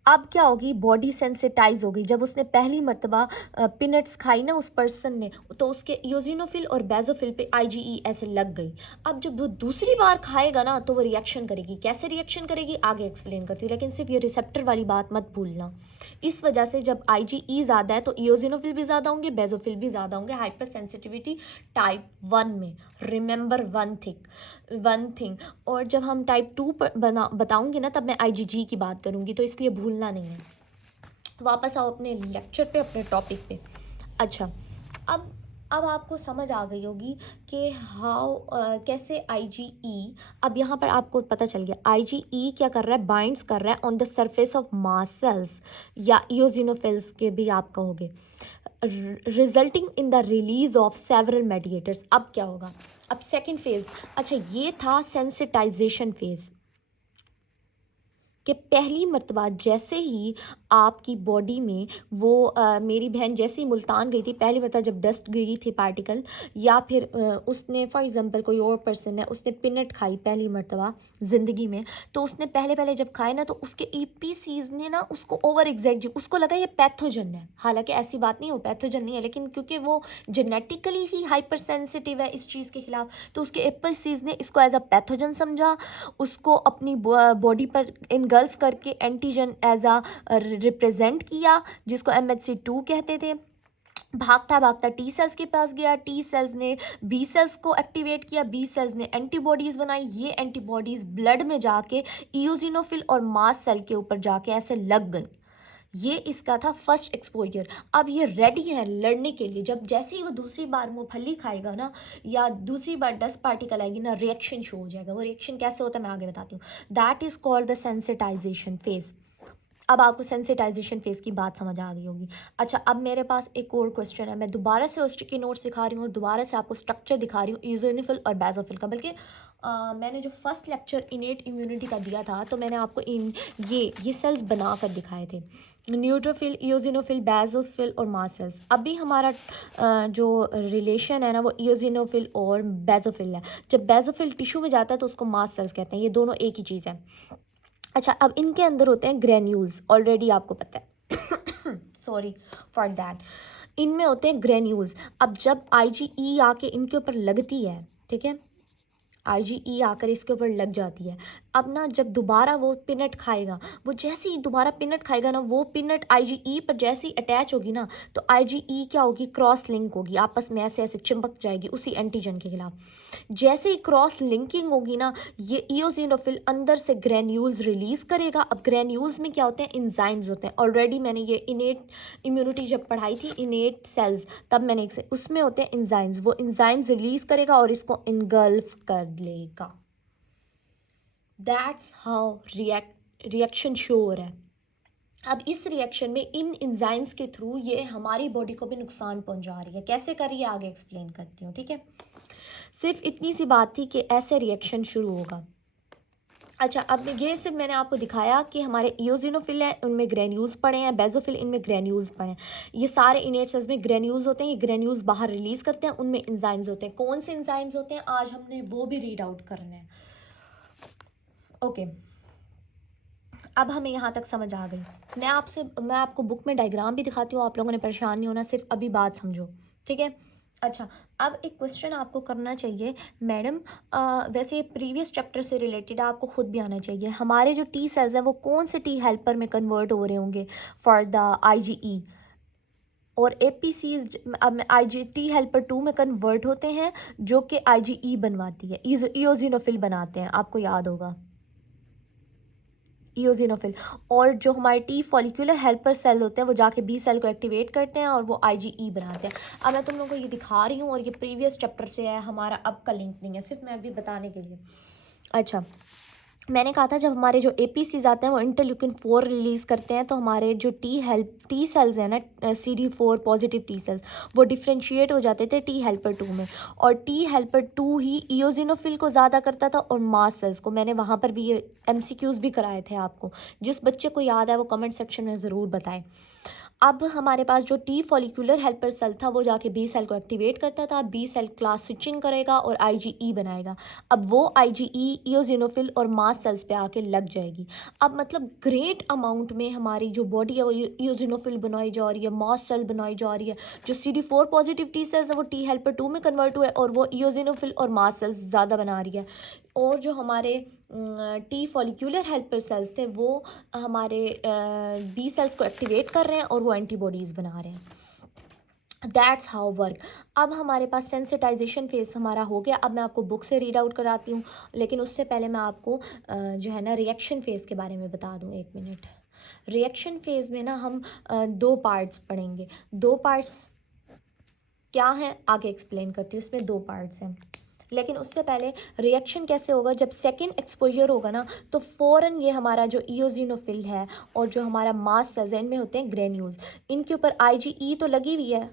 अब क्या होगी, बॉडी सेंसिटाइज होगी। जब उसने पहली मर्तबा पीनट्स खाई ना उस पर्सन ने, तो उसके इयोजिनोफिल और बेजोफिल पे आईजीई ऐसे लग गई। अब जब वो दूसरी बार खाएगा ना तो वो रिएक्शन करेगी। कैसे रिएक्शन करेगी आगे एक्सप्लेन करती हूँ, लेकिन सिर्फ ये रिसेप्टर वाली बात मत भूलना। इस वजह से जब आईजीई ज़्यादा है तो इयोजिनोफिल भी ज़्यादा होंगे, बेजोफिल भी ज़्यादा होंगे हाइपर सेंसिटिविटी टाइप 1 में। Remember one thing. और जब हम टाइप 2 पर बताऊंगी ना तब मैं आईजीजी की बात करूंगी, तो इसलिए भूलना नहीं है। वापस आओ अपने लेक्चर पे, अपने टॉपिक पे। अच्छा, अब आपको समझ आ गई होगी कि कैसे आईजीई, अब यहाँ पर आपको पता चल गया आईजीई क्या कर रहा है, बाइंड्स कर रहा है on the surface of mast cells या इयोजिनोफिल्स के भी आप कहोगे, resulting in the release of several mediators. अब क्या होगा, अब सेकेंड फेज। अच्छा, ये था सेंसिटाइजेशन फेज कि पहली मर्तबा जैसे ही आपकी बॉडी में वो मेरी बहन जैसे ही मुल्तान गई थी, पहली मर्तबा जब डस्ट गई थी पार्टिकल, या फिर उसने फॉर एग्जांपल कोई और पर्सन है उसने पिनट खाई पहली मर्तबा ज़िंदगी में, तो उसने पहले जब खाए ना तो उसके ईपीसीज ने ना उसको ओवर एग्जैक्ट, उसको लगा ये पैथोजन है। हालांकि ऐसी बात नहीं, वो पैथोजन नहीं है, लेकिन क्योंकि वो जेनेटिकली ही हाइपर सेंसिटिव है इस चीज़ के खिलाफ, तो उसके ईपीसीज ने इसको एज अ पैथोजन समझा, उसको अपनी बॉडी पर इनगल्फ करके एंटीजन एज अ रिप्रेजेंट किया, जिसको MHC2 कहते थे। भागता भागता टी सेल्स के पास गया, टी सेल्स ने बी सेल्स को एक्टिवेट किया, बी सेल्स ने एंटीबॉडीज़ बनाई, ये एंटीबॉडीज़ ब्लड में जाके इयोजिनोफिल और मास्ट सेल के ऊपर जाके ऐसे लग गई। ये इसका था फर्स्ट एक्सपोजर। अब ये रेडी है लड़ने के लिए। जब जैसे ही वो दूसरी बार मूंगफली खाएगा ना, या दूसरी बार 10 पार्टिकल आएगी ना, रिएक्शन शो हो जाएगा। वो रिएक्शन कैसे होता है मैं आगे बताती हूँ। That is called the sensitisation phase. अब आपको सेंसिटाइजेशन फेज की बात समझ आ गई होगी। अच्छा, अब मेरे पास एक और क्वेश्चन है। मैं दोबारा से उस स्टिकी नोट सिखा रही हूँ और दोबारा से आपको स्ट्रक्चर दिखा रही हूँ इयोजिनोफिल और बेसोफिल का। बल्कि मैंने जो फर्स्ट लेक्चर इनेट इम्यूनिटी का दिया था तो मैंने आपको ये सेल्स बना कर दिखाए थे, न्यूट्रोफिल, इयोजिनोफिल, बेसोफिल और मास्ट सेल्स। अभी हमारा जो रिलेशन है ना वो इयोजिनोफिल और बेसोफिल है। जब बेसोफिल टिश्यू में जाता है तो उसको मास्ट सेल्स कहते हैं। ये दोनों एक ही चीज़ है। अच्छा, अब इनके अंदर होते हैं ग्रेन्यूल्स, ऑलरेडी आपको पता है सॉरी फॉर दैट। इनमें होते हैं ग्रेन्यूल्स। अब जब आईजीई आके इनके ऊपर लगती है, ठीक है, आईजीई आकर इसके ऊपर लग जाती है। अब ना जब दोबारा वो पिनट खाएगा, वो जैसे ही दोबारा पिनट खाएगा ना, वो पिनट आईजीई पर जैसे ही अटैच होगी ना, तो आईजीई क्या होगी, क्रॉस लिंक होगी, आपस में ऐसे ऐसे चिपक जाएगी उसी एंटीजन के खिलाफ। जैसे ही क्रॉस लिंकिंग होगी ना, ये इयोजिनोफिल अंदर से ग्रेन्यूल्स रिलीज करेगा। अब ग्रेन्यूल्स में क्या होते हैं, इंजाइम्स होते हैं। ऑलरेडी मैंने ये इनेट इम्यूनिटी जब पढ़ाई थी, इनेट सेल्स, तब मैंने उसमें होते हैं इंजाइम्स। वो इंजाइम्स रिलीज करेगा और इसको इनगल्फ कर लेगा। दैट्स हाउ रिएक्शन शो हो रहा है। अब इस रिएक्शन में इन इंजाइम्स के थ्रू ये हमारी बॉडी को भी नुकसान पहुंचा रही है। कैसे कर रही है आगे एक्सप्लेन करती हूँ, ठीक है। सिर्फ इतनी सी बात थी कि ऐसे रिएक्शन शुरू होगा। अच्छा, अब ये सिर्फ मैंने आपको दिखाया कि हमारे इयोजिनोफिल हैं, उनमें ग्रेन्यूल्स पड़े हैं, बेसोफिल इनमें ग्रेन्यूल्स पड़े हैं। ये सारे इनेट सेल्स में ग्रेन्यूल्स होते हैं। ये ग्रेन्यूल्स बाहर रिलीज करते हैं, उनमें इंजाइम्स होते हैं। कौन से इंजाइम्स होते हैं आज हमने वो भी रीड आउट करना है। ओके, अब हमें यहाँ तक समझ आ गई। मैं आपको बुक में डायग्राम भी दिखाती हूँ, आप लोगों ने परेशान नहीं होना, सिर्फ अभी बात समझो, ठीक है। अच्छा, अब एक क्वेश्चन आपको करना चाहिए, मैडम वैसे प्रीवियस चैप्टर से रिलेटेड आपको खुद भी आना चाहिए। हमारे जो टी सेल्स हैं वो कौन से टी हेल्पर में कन्वर्ट हो रहे होंगे फॉर द आईजीई, और एपीसीज आईजी टी हेल्पर 2 में कन्वर्ट होते हैं, जो कि आईजीई बनवाती है, इयोजिनोफिल बनाते हैं, आपको याद होगा इयोजिनोफिल। और जो हमारे टी फॉलिकुलर हेल्पर सेल होते हैं वो जाके बी सेल को एक्टिवेट करते हैं और वो आईजीई बनाते हैं। अब मैं तुम लोगों को ये दिखा रही हूँ और ये प्रीवियस चैप्टर से है, हमारा अब का लिंक नहीं है, सिर्फ मैं अभी बताने के लिए। अच्छा, मैंने कहा था जब हमारे जो एपीसीज आते हैं वो इंटरल्यूकिन 4 रिलीज़ करते हैं, तो हमारे जो टी सेल्स हैं ना, CD4 पॉजिटिव टी सेल्स, वो डिफ्रेंशिएट हो जाते थे टी हेल्पर 2 में। और टी हेल्पर 2 ही इयोजिनोफिल को ज़्यादा करता था और मास्ट सेल्स को। मैंने वहाँ पर भी ये MCQs भी कराए थे आपको। जिस बच्चे को याद है वो कमेंट सेक्शन में ज़रूर बताएं। अब हमारे पास जो टी फॉलिकुलर हेल्पर सेल था वो जाके बी सेल को एक्टिवेट करता था, बी सेल क्लास स्विचिंग करेगा और आईजीई बनाएगा। अब वो आईजीई इयोजिनोफिल और मास्ट सेल्स पे आके लग जाएगी। अब मतलब ग्रेट अमाउंट में हमारी जो बॉडी है वो इयोजिनोफिल बनाई जा रही है, मास्ट सेल बनाई जा रही है। जो CD4 पॉजिटिव टी सेल्स है वो टी हेल्पर 2 में कन्वर्ट हुए और वो इयोजिनोफिल और मास्ट सेल्स ज़्यादा बना रही है। और जो हमारे टी फॉलिक्यूलर हेल्पर सेल्स थे वो हमारे बी सेल्स को एक्टिवेट कर रहे हैं और वो एंटीबॉडीज़ बना रहे हैं। That's how work. अब हमारे पास सेंसिटाइजेशन फेज हमारा हो गया। अब मैं आपको बुक से रीड आउट कराती हूँ, लेकिन उससे पहले मैं आपको जो है ना रिएक्शन फेज़ के बारे में बता दूँ। 1 मिनट। रिएक्शन फेज़ में ना हम 2 पार्ट्स पढ़ेंगे। 2 पार्ट्स क्या हैं आगे एक्सप्लेन करती हूँ। इसमें 2 पार्ट्स हैं, लेकिन उससे पहले रिएक्शन कैसे होगा। जब सेकंड एक्सपोजर होगा ना तो फ़ौरन ये हमारा जो इयोजिनोफिल है और जो हमारा मास्ट सेल्स इनमें होते हैं ग्रेन्यूल्स, इनके ऊपर आईजीई तो लगी हुई है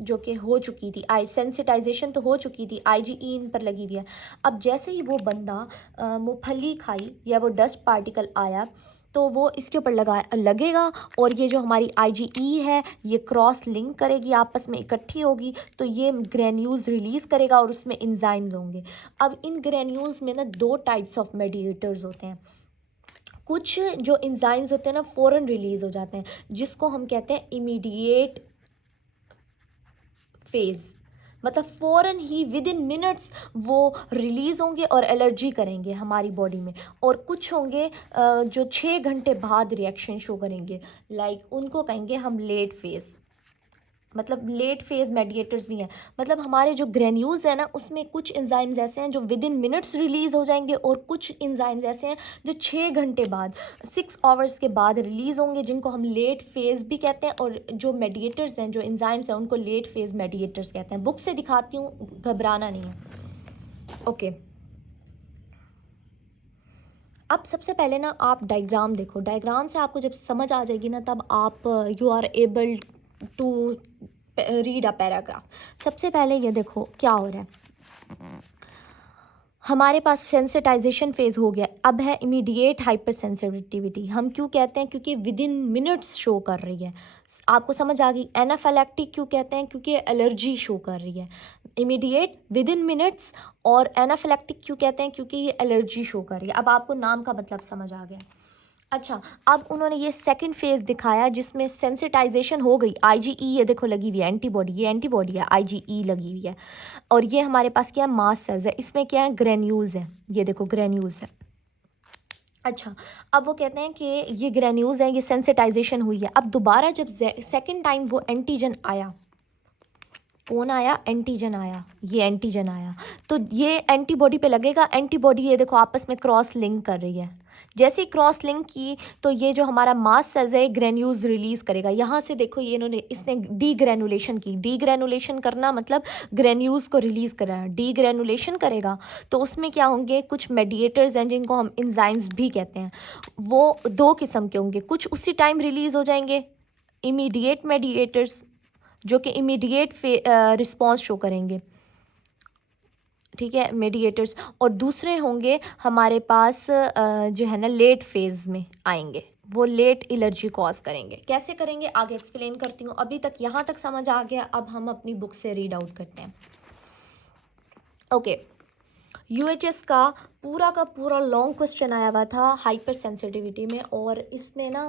जो कि हो चुकी थी, सेंसिटाइजेशन तो हो चुकी थी, आईजीई इन पर लगी हुई है। अब जैसे ही वो बंदा मूंगफली खाई या वो डस्ट पार्टिकल आया तो वो इसके ऊपर लगेगा और ये जो हमारी आईजीई है ये क्रॉस लिंक करेगी, आपस में इकट्ठी होगी तो ये ग्रेन्यूल्स रिलीज़ करेगा और उसमें एंजाइम्स होंगे। अब इन ग्रेन्यूल्स में ना 2 टाइप्स ऑफ मेडिएटर्स होते हैं। कुछ जो एंजाइम्स होते हैं ना फ़ौरन रिलीज़ हो जाते हैं, जिसको हम कहते हैं इमीडिएट फेज़, मतलब फ़ौरन ही विद इन मिनट्स वो रिलीज़ होंगे और एलर्जी करेंगे हमारी बॉडी में। और कुछ होंगे जो 6 घंटे बाद रिएक्शन शो करेंगे, लाइक उनको कहेंगे हम लेट फेज़, मतलब लेट फेज़ मेडिएटर्स भी हैं। मतलब हमारे जो ग्रेन्यूल्स हैं ना उसमें कुछ एंजाइम्स ऐसे हैं जो विद इन मिनट्स रिलीज़ हो जाएंगे और कुछ एंजाइम्स ऐसे हैं जो 6 घंटे बाद 6 आवर्स के बाद रिलीज़ होंगे, जिनको हम लेट फेज़ भी कहते हैं। और जो मेडिएटर्स हैं, जो एंजाइम्स हैं, उनको लेट फेज़ मेडिएटर्स कहते हैं। बुक से दिखाती हूँ, घबराना नहीं है। ओके, अब सबसे पहले ना आप डायग्राम देखो। डायग्राम से आपको जब समझ आ जाएगी ना तब आप you are able to read a paragraph. सबसे पहले ये देखो क्या हो रहा है। हमारे पास सेंसिटाइजेशन फेज़ हो गया, अब है इमीडिएट हाइपर सेंसिटिविटी। हम क्यों कहते हैं? क्योंकि विद इन मिनट्स शो कर रही है। आपको समझ आ गई। एनाफिलैक्टिक क्यों कहते हैं? क्योंकि एलर्जी शो कर रही है। Immediate with in minutes. और एनाफिलैक्टिक क्यों कहते हैं? क्योंकि ये एलर्जी शो कर रही है। अब आपको नाम का मतलब समझ आ गया। अच्छा, अब उन्होंने ये सेकंड फेज़ दिखाया जिसमें सेंसिटाइजेशन हो गई। आईजीई ये देखो लगी हुई है, एंटीबॉडी, ये एंटीबॉडी है, आईजीई लगी हुई है। और ये हमारे पास क्या है? मास्ट सेल्स है। इसमें क्या है? ग्रेन्यूल्स है, ये देखो ग्रेन्यूल्स है। अच्छा, अब वो कहते हैं कि ये ग्रेन्यूल्स हैं, ये सेंसिटाइजेशन हुई है। अब दोबारा जब सेकंड टाइम वो एंटीजन आया, कौन आया? एंटीजन आया, ये एंटीजन आया, तो ये एंटीबॉडी पे लगेगा। एंटीबॉडी ये देखो आपस में क्रॉस लिंक कर रही है। जैसे ही क्रॉस लिंक की तो ये जो हमारा मास्ट सेल्स है ग्रेन्यूल्स रिलीज़ करेगा। यहाँ से देखो ये इसने डी ग्रेनुलेशन की। डी ग्रेनुलेशन करना मतलब ग्रेन्यूल्स को रिलीज़ करना। डी ग्रेनुलेशन करेगा तो उसमें क्या होंगे? कुछ मेडिएटर्स हैं जिनको हम एंजाइम्स भी कहते हैं। वो 2 किस्म के होंगे, कुछ उसी टाइम रिलीज़ हो जाएंगे, इमीडिएट मेडिएटर्स जो कि इमीडिएट रिस्पॉन्स शो करेंगे, ठीक है, मेडिएटर्स। और दूसरे होंगे हमारे पास जो है ना लेट फेज़ में आएंगे, वो लेट एलर्जी कॉज करेंगे। कैसे करेंगे आगे एक्सप्लेन करती हूँ। अभी तक यहाँ तक समझ आ गया, अब हम अपनी बुक से रीड आउट करते हैं। ओके, यूएचएस का पूरा लॉन्ग क्वेश्चन आया हुआ था हाइपर सेंसिटिविटी में, और इसमें ना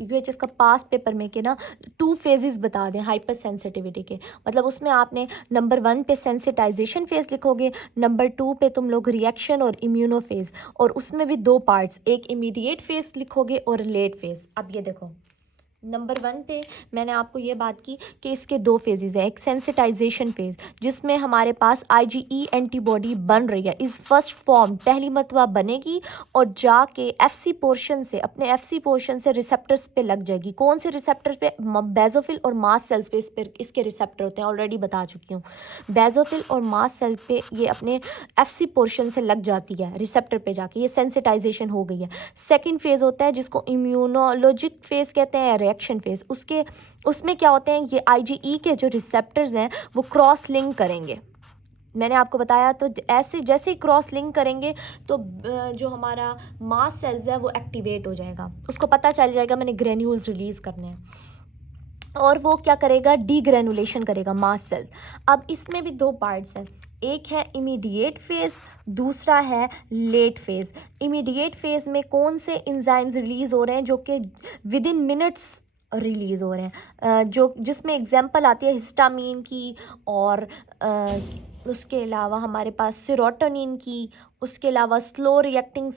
यूएचएस का पास पेपर में के ना 2 फेजेस बता दें हाइपर सेंसिटिविटी के। मतलब उसमें आपने नंबर 1 पे सेंसिटाइजेशन फेज़ लिखोगे, नंबर 2 पे तुम लोग रिएक्शन और इम्यूनो फेज़, और उसमें भी 2 पार्ट्स, एक इमीडिएट फेज़ लिखोगे और लेट फेज़। अब ये देखो नंबर 1 पे मैंने आपको ये बात की कि इसके 2 फेजेज़ हैं। एक सेंसिटाइजेशन फेज़ जिसमें हमारे पास आईजीई एंटीबॉडी बन रही है, इस फर्स्ट फॉर्म पहली मरतबा बनेगी और जाके एफसी पोर्शन से, अपने एफसी पोर्शन से रिसेप्टर्स पे लग जाएगी। कौन से रिसेप्टर्स पे? बेजोफिल और मास्ट सेल्स पे इसके रिसेप्टर होते हैं, ऑलरेडी बता चुकी हूँ। बेजोफिल और मास्ट सेल पे ये अपने एफसी पोर्शन से लग जाती है रिसेप्टर पे जाके, ये सेंसिटाइजेशन हो गई है। सेकेंड फेज़ होता है जिसको इम्यूनोलॉजिक फेज़ कहते हैं, रिएक्शन फेज़। उसमें क्या होते हैं? ये आईजीई के जो रिसेप्टर्स हैं वो क्रॉस लिंक करेंगे। मैंने आपको बताया, तो ऐसे जैसे ही क्रॉस लिंक करेंगे तो जो हमारा मास्ट सेल्स है वो एक्टिवेट हो जाएगा, उसको पता चल जाएगा मैंने ग्रेन्यूल्स रिलीज़ करने हैं। और वो क्या करेगा, डीग्रेनुलेशन करेगा मास्ट सेल। अब इसमें भी दो पार्ट्स हैं, एक है इमीडिएट फेज़, दूसरा है लेट फेज़। इमीडिएट फेज़ में कौन से एंजाइम्स रिलीज़ हो रहे हैं जो कि विद इन मिनट्स रिलीज़ हो रहे हैं, जो जिसमें एग्जांपल आती है हिस्टामीन की, और उसके अलावा हमारे पास सेरोटोनिन की, उसके अलावा स्लो रिएक्टिंग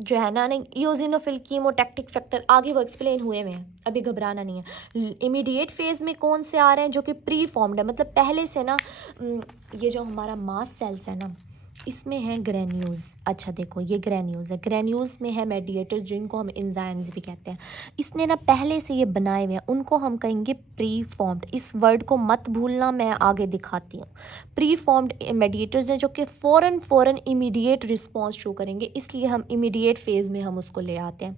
जो है ना इयोजिनोफिल, कीमोटैक्टिक फैक्टर, आगे वो एक्सप्लेन हुए में हैं, अभी घबराना नहीं है। इमीडिएट फेज़ में कौन से आ रहे हैं, जो कि प्री फॉर्म्ड है, मतलब पहले से ना ये जो हमारा मास सेल्स है ना, इसमें है ग्रेन्यूल्स। अच्छा देखो, ये ग्रेन्यूल्स है, ग्रेन्यूल्स में है मेडिएटर्स जिनको हम एंजाइम्स भी कहते हैं। इसने ना पहले से ये बनाए हुए हैं, उनको हम कहेंगे प्री फॉर्म्ड। इस वर्ड को मत भूलना, मैं आगे दिखाती हूँ। प्री फॉर्म्ड मेडिएटर्स हैं जो कि फ़ौरन इमीडिएट रिस्पॉन्स शो करेंगे, इसलिए हम इमीडिएट फेज़ में हम उसको ले आते हैं।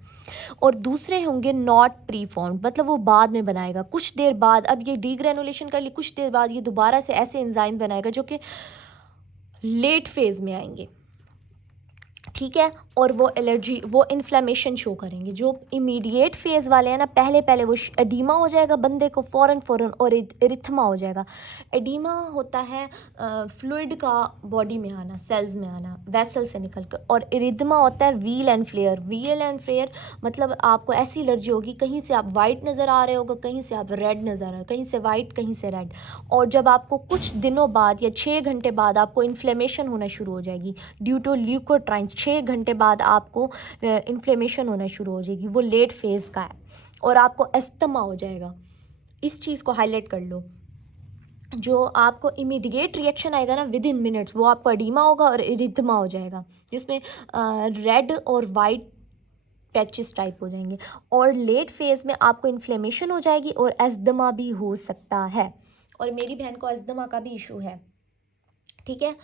और दूसरे होंगे नॉट प्री फॉर्म्ड, मतलब वो बाद में बनाएगा, कुछ देर बाद। अब ये डीग्रेनुलेशन कर ली, कुछ देर बाद ये दोबारा से ऐसे एंजाइम बनाएगा जो कि लेट फेज़ में आएंगे, ठीक है। और वो एलर्जी, वो इन्फ्लेमेशन शो करेंगे। जो इमीडिएट फेज़ वाले हैं ना, पहले वो एडीमा हो जाएगा बंदे को फ़ौरन, और इरिथमा हो जाएगा। एडीमा होता है फ्लूइड का बॉडी में आना, सेल्स में आना, वेसल से निकल कर। और इरिथमा होता है व्हील एंड फ्लेयर मतलब आपको ऐसी एलर्जी होगी, कहीं से आप वाइट नज़र आ रहे होगा, कहीं से आप रेड नज़र आ रहे हो, कहीं से वाइट, कहीं से रेड। और जब आपको कुछ दिनों बाद या 6 घंटे बाद आपको इन्फ्लेमेशन होना शुरू हो जाएगी ड्यू टू ल्यूकोट्राइन्स, 6 घंटे बाद आपको इन्फ्लेमेशन होना शुरू हो जाएगी, वो लेट फेज़ का है। और आपको अस्थमा हो जाएगा, इस चीज़ को हाईलाइट कर लो। जो आपको इमीडिएट रिएक्शन आएगा ना विद इन मिनट्स, वो आपको एडीमा होगा और इरिथमा हो जाएगा, जिसमें रेड और वाइट पैचेस टाइप हो जाएंगे। और लेट फेज़ में आपको इन्फ्लेमेशन हो जाएगी और अस्थमा भी हो सकता है। और मेरी बहन को अस्थमा का भी इशू है, ठीक है।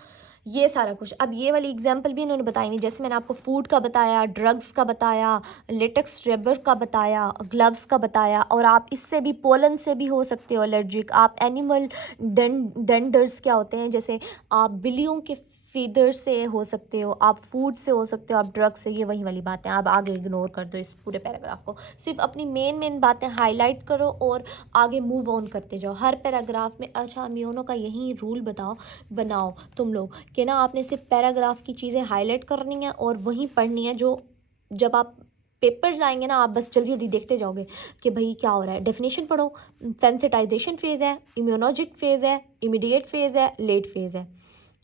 ये सारा कुछ, अब ये वाली एग्जांपल भी इन्होंने बताई नहीं, जैसे मैंने आपको फूड का बताया, ड्रग्स का बताया, लेटेक्स रबर का बताया, ग्लव्स का बताया। और आप इससे भी, पोलन से भी हो सकते हो एलर्जिक। आप एनिमल डेंडर्स क्या होते हैं, जैसे आप बिल्लियों के फीदर से हो सकते हो, आप फूड से हो सकते हो, आप ड्रग से, ये वही वाली बातें। आप आगे इग्नोर कर दो इस पूरे पैराग्राफ को, सिर्फ अपनी मेन बातें हाईलाइट करो और आगे मूव ऑन करते जाओ हर पैराग्राफ में। अच्छा अमियोनो का यही रूल बनाओ तुम लोग कि ना, आपने सिर्फ पैराग्राफ की चीज़ें हाईलाइट करनी है और वहीं पढ़नी है, जो जब आप पेपर्स आएंगे ना, आप बस जल्दी जल्दी देखते जाओगे कि भाई क्या हो रहा है। डेफिनेशन पढ़ो, सेंसिटाइजेशन फेज़ है, इम्यूनोजिक फेज़ है, इमीडिएट फेज़ है, लेट फेज़ है।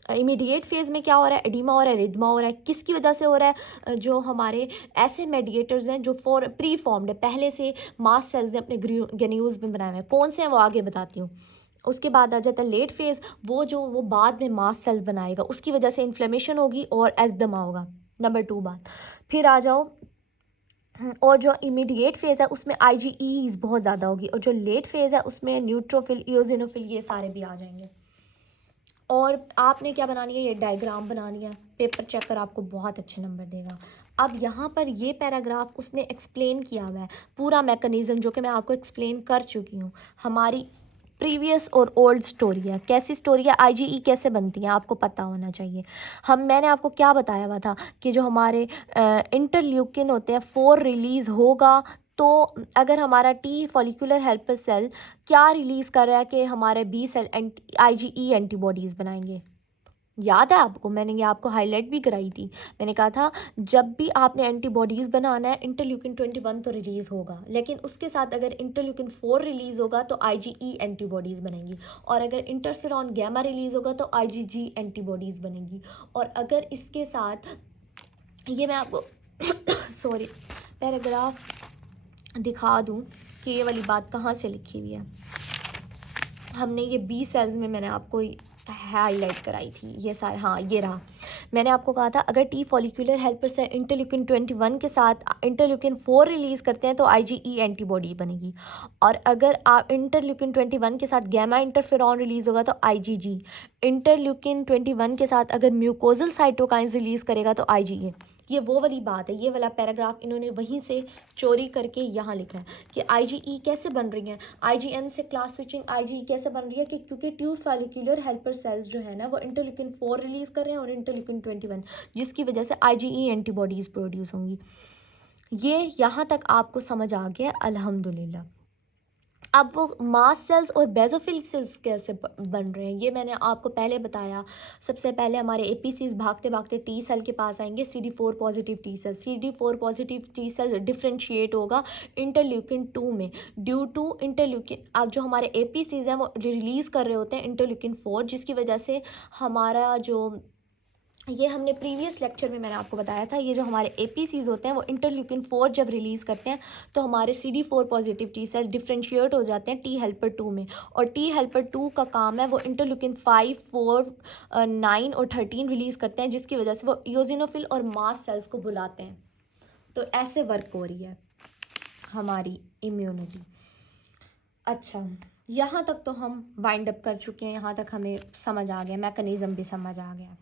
इमीडिएट फेज़ में क्या हो रहा है, एडिमा हो रहा है, रिदमा हो रहा है, किसकी वजह से हो रहा है, जो हमारे ऐसे मेडिएटर्स हैं जो प्री फॉर्म्ड है, पहले से मास सेल्स ने अपने ग्रेन्यूल्स में बनाए हुए हैं। कौन से हैं वो आगे बताती हूँ। उसके बाद आ जाता है लेट फेज़, वो बाद में मास सेल्स बनाएगा, उसकी वजह से इन्फ्लेमेशन होगी और एस्थमा होगा। नंबर 2 बात। फिर आ जाओ, और जो इमीडिएट फेज़ है उसमें IgEs बहुत ज़्यादा होगी, और जो लेट फेज़ है उसमें न्यूट्रोफिल, इयोजिनोफिल, ये सारे भी आ जाएंगे। और आपने क्या बनानी है, ये डायग्राम बनानी है, पेपर चेकर आपको बहुत अच्छे नंबर देगा। अब यहाँ पर ये पैराग्राफ उसने एक्सप्लेन किया हुआ है, पूरा मैकेनिज़्म, जो कि मैं आपको एक्सप्लेन कर चुकी हूँ। हमारी प्रीवियस और ओल्ड स्टोरी है, कैसी स्टोरी है, IgE कैसे बनती है, आपको पता होना चाहिए। मैंने आपको क्या बताया हुआ था कि जो हमारे इंटरल्यूकिन होते हैं 4 रिलीज़ होगा, तो अगर हमारा टी फॉलिकुलर हेल्पर सेल क्या रिलीज़ कर रहा है कि हमारे बी सेल IgE एंटीबॉडीज़ बनाएंगे। याद है आपको, मैंने ये आपको हाईलाइट भी कराई थी। मैंने कहा था जब भी आपने एंटीबॉडीज़ बनाना है, इंटरल्यूकिन 21 तो रिलीज़ होगा, लेकिन उसके साथ अगर इंटरल्यूकिन 4 रिलीज़ होगा तो IgE एंटीबॉडीज़ बनेंगी। और अगर इंटरफेरॉन गैमा रिलीज़ होगा तो IgG एंटीबॉडीज़ बनेंगी। और अगर इसके साथ, ये मैं आपको सॉरी पैराग्राफ दिखा दूं कि ये वाली बात कहाँ से लिखी हुई है। हमने ये बी सेल्स में मैंने आपको हाईलाइट कराई थी, ये सारे, हाँ ये रहा। मैंने आपको कहा था अगर टी फॉलिकुलर हेल्पर से इंटरल्यूकिन 21 के साथ इंटरल्यूकिन 4 रिलीज़ करते हैं तो IgE एंटीबॉडी बनेगी। और अगर आप इंटरल्यूकिन 21 के साथ गैमा इंटरफेरॉन रिलीज़ होगा तो IgG। इंटरल्यूकिन 21 के साथ अगर म्यूकोजल साइटोकाइंस रिलीज़ करेगा तो IgA। ये वो वाली बात है, ये वाला पैराग्राफ इन्होंने वहीं से चोरी करके यहाँ लिखा है कि IgE कैसे बन रही हैं, IgM से क्लास स्विचिंग IgE कैसे बन रही है, कि क्योंकि ट्यूब फॉलिकुलर हेल्पर सेल्स जो है ना वो इंटरल्यूकिन 4 रिलीज़ कर रहे हैं और इंटरल्यूकिन 21, जिसकी वजह से IgE एंटीबॉडीज़ प्रोड्यूस होंगी। ये यहाँ तक आपको समझ आ गया, अल्हम्दुलिल्लाह। अब वो मास्ट सेल्स और बेसोफिल सेल्स कैसे बन रहे हैं ये मैंने आपको पहले बताया। सबसे पहले हमारे एपीसीज भागते भागते टी सेल के पास आएंगे, CD4 positive T cell. CD4 positive T cell differentiate होगा इंटरल्यूकिन 2 में, ड्यू टू इंटरल्यूकिन। अब जो हमारे एपीसीज हैं वो रिलीज़ कर रहे होते हैं इंटरल्यूकिन 4, जिसकी वजह से हमारा जो ये हमने प्रीवियस लेक्चर में मैंने आपको बताया था, ये जो हमारे एपीसीज होते हैं वो इंटरल्यूकिन 4 जब रिलीज़ करते हैं तो हमारे CD4 positive T cell differentiate हो जाते हैं टी हेल्पर 2 में। और टी हेल्पर 2 का काम है वो इंटरल्यूकिन 5, 4, 9 और 13 रिलीज़ करते हैं, जिसकी वजह से वो इओसिनोफिल और मास्ट सेल्स को बुलाते हैं। तो ऐसे वर्क हो रही है हमारी इम्यूनिटी। अच्छा, यहाँ तक तो हम वाइंड अप कर चुके हैं, यहाँ तक हमें समझ आ गया, मैकेनिज़्म भी समझ आ गया।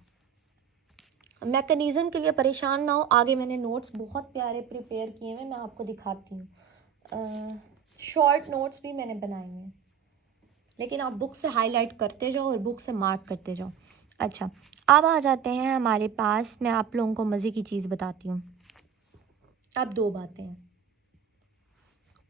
मैकेनिज़्म के लिए परेशान ना हो, आगे मैंने नोट्स बहुत प्यारे प्रिपेयर किए हैं, मैं आपको दिखाती हूँ। शॉर्ट नोट्स भी मैंने बनाए हैं, लेकिन आप बुक से हाईलाइट करते जाओ और बुक से मार्क करते जाओ। अच्छा, अब आ जाते हैं हमारे पास, मैं आप लोगों को मज़े की चीज़ बताती हूँ। अब 2 बातें हैं।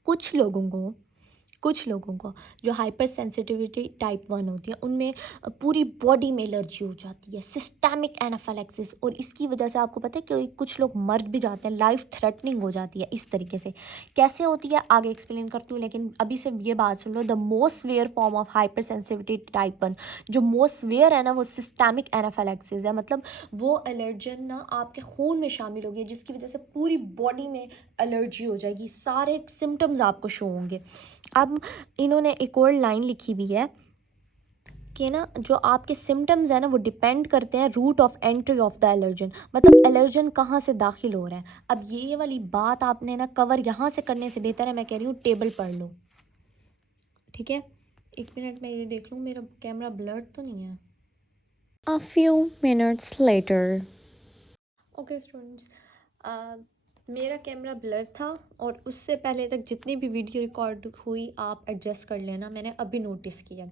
कुछ लोगों को जो हाइपर सेंसिटिविटी टाइप 1 होती है उनमें पूरी बॉडी में एलर्जी हो जाती है, सिस्टेमिक एनाफाइलैक्सिस, और इसकी वजह से आपको पता है कि कुछ लोग मर भी जाते हैं, लाइफ थ्रेटनिंग हो जाती है। इस तरीके से कैसे होती है आगे एक्सप्लेन करती हूँ, लेकिन अभी से ये बात सुन लो। The most severe form of hypersensitivity type 1, जो मोस्ट सिवियर है ना, वो सिस्टेमिक एनाफाइलैक्सिस है। मतलब वो एलर्जन ना आपके खून में शामिल होगी, जिसकी वजह से पूरी बॉडी में एलर्जी हो जाएगी, सारे सिम्टम्स आपको शो होंगे। अब इन्होंने एक और लाइन लिखी हुई है कि ना जो आपके सिम्टम्स हैं ना वो डिपेंड करते हैं route of entry of the allergen, मतलब एलर्जन कहाँ से दाखिल हो रहा है। अब ये वाली बात आपने ना कवर यहाँ से करने से बेहतर है मैं कह रही हूँ टेबल पढ़ लो, ठीक है। 1 मिनट में ये देख लूँ मेरा कैमरा ब्लर तो नहीं है। A few minutes later. Okay students, मेरा कैमरा ब्लर था और उससे पहले तक जितनी भी वीडियो रिकॉर्ड हुई आप एडजस्ट कर लेना, मैंने अभी नोटिस किया।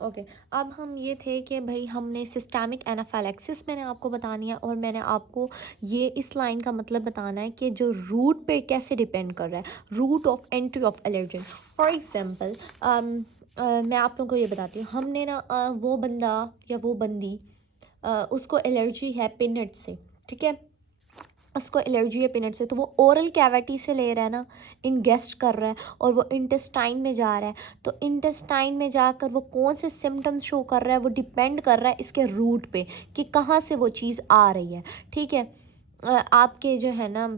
ओके, अब हम ये थे कि भाई हमने सिस्टेमिक एनाफाइलैक्सिस मैंने आपको बतानी है, और मैंने आपको ये इस लाइन का मतलब बताना है कि जो रूट पे कैसे डिपेंड कर रहा है, route of entry of allergen. For example मैं आप लोगों को ये बताती हूँ, हमने ना वो बंदा या वो बंदी उसको एलर्जी है पीनट से, ठीक है, उसको एलर्जी है पीनट से, तो वो ओरल कैविटी से ले रहा है ना, इनगेस्ट कर रहा है और वो इंटेस्टाइन में जा रहा है। तो इंटेस्टाइन में जाकर वो कौन से सिम्टम्स शो कर रहा है, वो डिपेंड कर रहा है इसके रूट पे कि कहाँ से वो चीज़ आ रही है, ठीक है। आपके जो है ना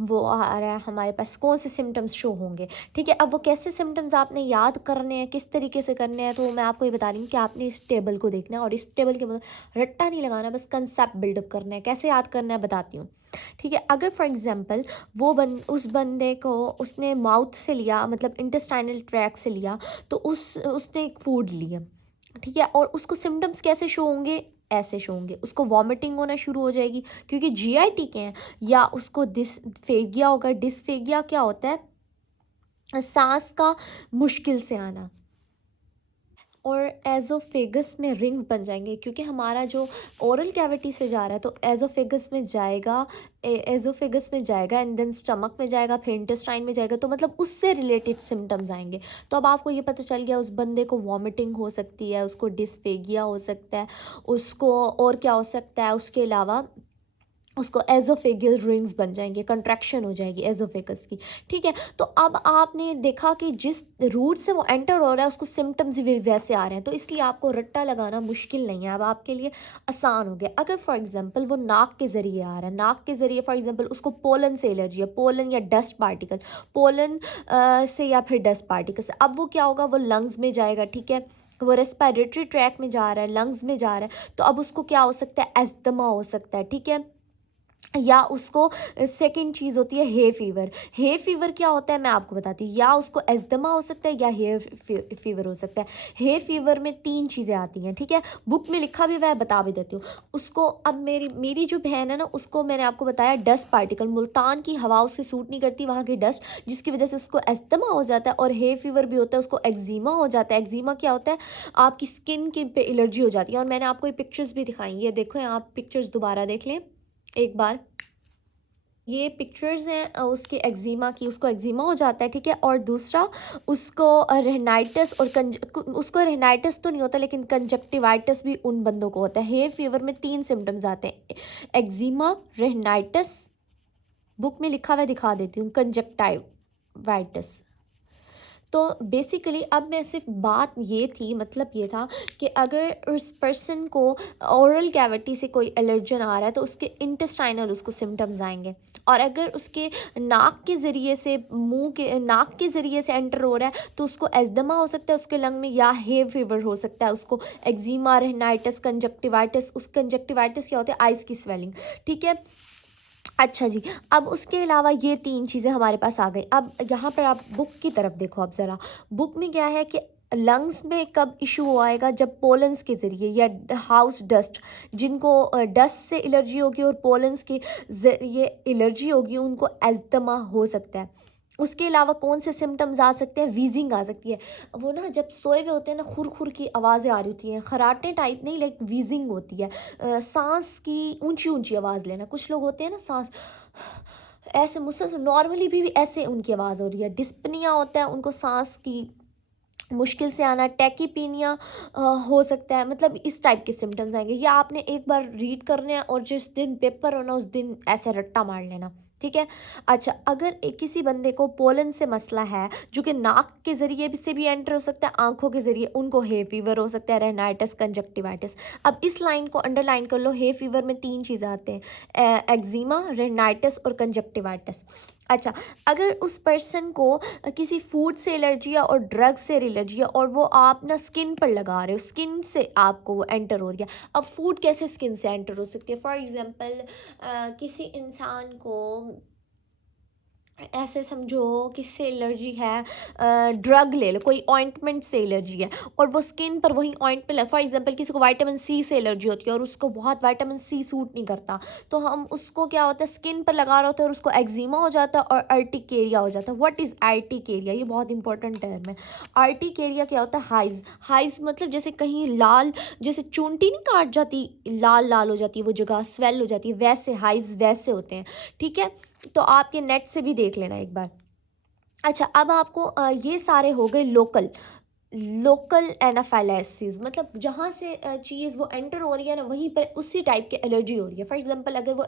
वो आ रहा है हमारे पास कौन से सिम्टम्स शो होंगे, ठीक है। अब वो कैसे सिम्टम्स आपने याद करने हैं, किस तरीके से करने हैं, तो मैं आपको ये बता रही हूँ कि आपने इस टेबल को देखना है, और इस टेबल के मतलब रट्टा नहीं लगाना, बस कंसेप्ट बिल्डअप करना है। कैसे याद करना है बताती हूँ, ठीक है। अगर फॉर एग्जांपल उस बंदे को उसने माउथ से लिया, मतलब इंटेस्टाइनल ट्रैक से लिया, तो उसने एक फूड लिया, ठीक है, और उसको सिम्टम्स कैसे शो होंगे, ऐसे शो होंगे। उसको वॉमिटिंग होना शुरू हो जाएगी क्योंकि जीआईटी के हैं, या उसको डिस्फेगिया होगा। डिस्फेगिया क्या होता है, सांस का मुश्किल से आना। और एज़ोफेगस में रिंग्स बन जाएंगे क्योंकि हमारा जो ओरल कैविटी से जा रहा है तो एज़ोफेगस में जाएगा, एज़ोफेगस में जाएगा एंड देन स्टमक में जाएगा, फिर इंटेस्टाइन में जाएगा, तो मतलब उससे रिलेटेड सिम्टम्स आएंगे। तो अब आपको ये पता चल गया उस बंदे को वॉमिटिंग हो सकती है, उसको डिस्फेगिया हो सकता है, उसको और क्या हो सकता है, उसके अलावा उसको एज़ोफेगल रिंग्स बन जाएंगे, कंट्रैक्शन हो जाएगी एज़ोफेगस की, ठीक है। तो अब आपने देखा कि जिस रूट से वो एंटर हो रहा है उसको सिम्टम्स भी वैसे आ रहे हैं, तो इसलिए आपको रट्टा लगाना मुश्किल नहीं है, अब आपके लिए आसान हो गया। अगर फॉर एग्जांपल वो नाक के ज़रिए आ रहा है, नाक के ज़रिए फॉर एग्जांपल उसको पोलन से एलर्जी है, पोलन या डस्ट पार्टिकल, पोलन से या फिर डस्ट पार्टिकल से, अब वो क्या होगा, वो लंग्स में जाएगा, ठीक है, वो रेस्पिरेटरी ट्रैक में जा रहा है, लंग्स में जा रहा है, तो अब उसको क्या हो सकता है, एस्थमा हो सकता है, ठीक है। या उसको सेकंड चीज़ होती है हे फीवर। हे फीवर क्या होता है मैं आपको बताती हूँ, या उसको एस्थमा हो सकता है या हे फीवर हो सकता है। हे फीवर में 3 चीज़ें आती हैं, ठीक है, बुक में लिखा भी हुआ है, बता भी देती हूँ उसको। अब मेरी जो बहन है ना, उसको मैंने आपको बताया डस्ट पार्टिकल, मुल्तान की हवा उससे सूट नहीं करती, वहाँ की डस्ट, जिसकी वजह से उसको एस्थमा हो जाता है, और हे फीवर भी होता है, उसको एक्जिमा हो जाता है। एक्जिमा क्या होता है, आपकी स्किन के पे एलर्जी हो जाती है, और मैंने आपको ये पिक्चर्स भी दिखाई, ये देखो, आप पिक्चर्स दोबारा देख लें एक बार, ये पिक्चर्स हैं उसके एक्जिमा की, उसको एक्जिमा हो जाता है, ठीक है। और दूसरा उसको रेनाइटिस और उसको रेनाइटिस तो नहीं होता लेकिन कंजक्टिवाइटिस भी उन बंदों को होता है। हे फीवर में 3 सिम्टम्स आते हैं, एक्जिमा, रेनाइटिस, बुक में लिखा हुआ दिखा देती हूँ, कंजक्टिवाइटिस। तो बेसिकली अब मैं सिर्फ बात ये थी, मतलब ये था कि अगर उस पर्सन को ओरल कैविटी से कोई एलर्जन आ रहा है तो उसके इंटेस्टाइनल उसको सिम्टम्स आएंगे, और अगर उसके नाक के ज़रिए से, मुंह के नाक के ज़रिए से एंटर हो रहा है तो उसको एजदमा हो सकता है उसके लंग में, या हे फीवर हो सकता है उसको, एक्जिमा, रेनाइटिस, कंजक्टिवाइटिस। उस कंजक्टिवाइटिस क्या होता है, आइज़ की स्वेलिंग, ठीक है। अच्छा जी, अब उसके अलावा ये 3 चीज़ें हमारे पास आ गई। अब यहाँ पर आप बुक की तरफ देखो, अब ज़रा बुक में क्या है कि लंग्स में कब इशू आएगा, जब पोलन्स के ज़रिए या हाउस डस्ट, जिनको डस्ट से एलर्जी होगी और पोलन्स के ज़रिए एलर्जी होगी उनको एस्थमा हो सकता है। उसके अलावा कौन से सिम्टम्स आ सकते हैं, वीजिंग आ सकती है। वो ना जब सोए हुए होते हैं ना, खुर खुर की आवाज़ें आ रही होती हैं, खराटे टाइप नहीं, लाइक वीजिंग होती है। सांस की ऊंची ऊंची आवाज़ लेना, कुछ लोग होते हैं ना सांस ऐसे मुझसे नॉर्मली भी ऐसे उनकी आवाज़ हो रही है। डिस्पनिया होता है, उनको सांस की मुश्किल से आना, टैकीपीनिया हो सकता है, मतलब इस टाइप के सिम्टम्स आएंगे। या आपने एक बार रीड करने हैं और जिस दिन पेपर होना उस दिन ऐसे रट्टा मार लेना, ठीक है। अच्छा, अगर किसी बंदे को पोलन से मसला है जो कि नाक के ज़रिए भी से भी एंटर हो सकता है, आंखों के ज़रिए, उनको हे फीवर हो सकता है, रेनाइटिस, कंजक्टिवाइटिस। अब इस लाइन को अंडरलाइन कर लो, हे फीवर में 3 चीज़ें आते हैं, एक्जिमा, रेनाइटिस और कंजक्टिवाइटिस। अच्छा, अगर उस पर्सन को किसी फूड से एलर्जी है और ड्रग से एलर्जी है और वो आप ना स्किन पर लगा रहे हो, स्किन से आपको वो एंटर हो रही है। अब फूड कैसे स्किन से एंटर हो सकती है, फॉर एग्जांपल किसी इंसान को ऐसे समझो किससे एलर्जी है, ड्रग ले लो, कोई ऑइंटमेंट से एलर्जी है और वो स्किन पर वही ऑइंटमेंट, फॉर एग्जांपल किसी को विटामिन सी से एलर्जी होती है और उसको बहुत विटामिन सी सूट नहीं करता, तो हम उसको क्या होता है स्किन पर लगा रहे होते हैं और उसको एक्जिमा हो जाता है और अर्टिकेरिया हो जाता है। व्हाट इज़ अर्टिकेरिया, ये बहुत इंपॉर्टेंट टर्म है। अर्टिकेरिया क्या होता है, हाइज, हाइज मतलब जैसे कहीं लाल, जैसे चूंटी नहीं काट जाती, लाल लाल हो जाती है वो जगह, स्वेल हो जाती है, वैसे हाइज वैसे होते हैं, ठीक है। तो आप ये नेट से भी देख लेना एक बार। अच्छा, अब आपको ये सारे हो गए लोकल, लोकल एनाफाइलेसिस, मतलब जहाँ से चीज़ वो एंटर हो रही है ना वहीं पर उसी टाइप की एलर्जी हो रही है। फॉर एग्जांपल अगर वो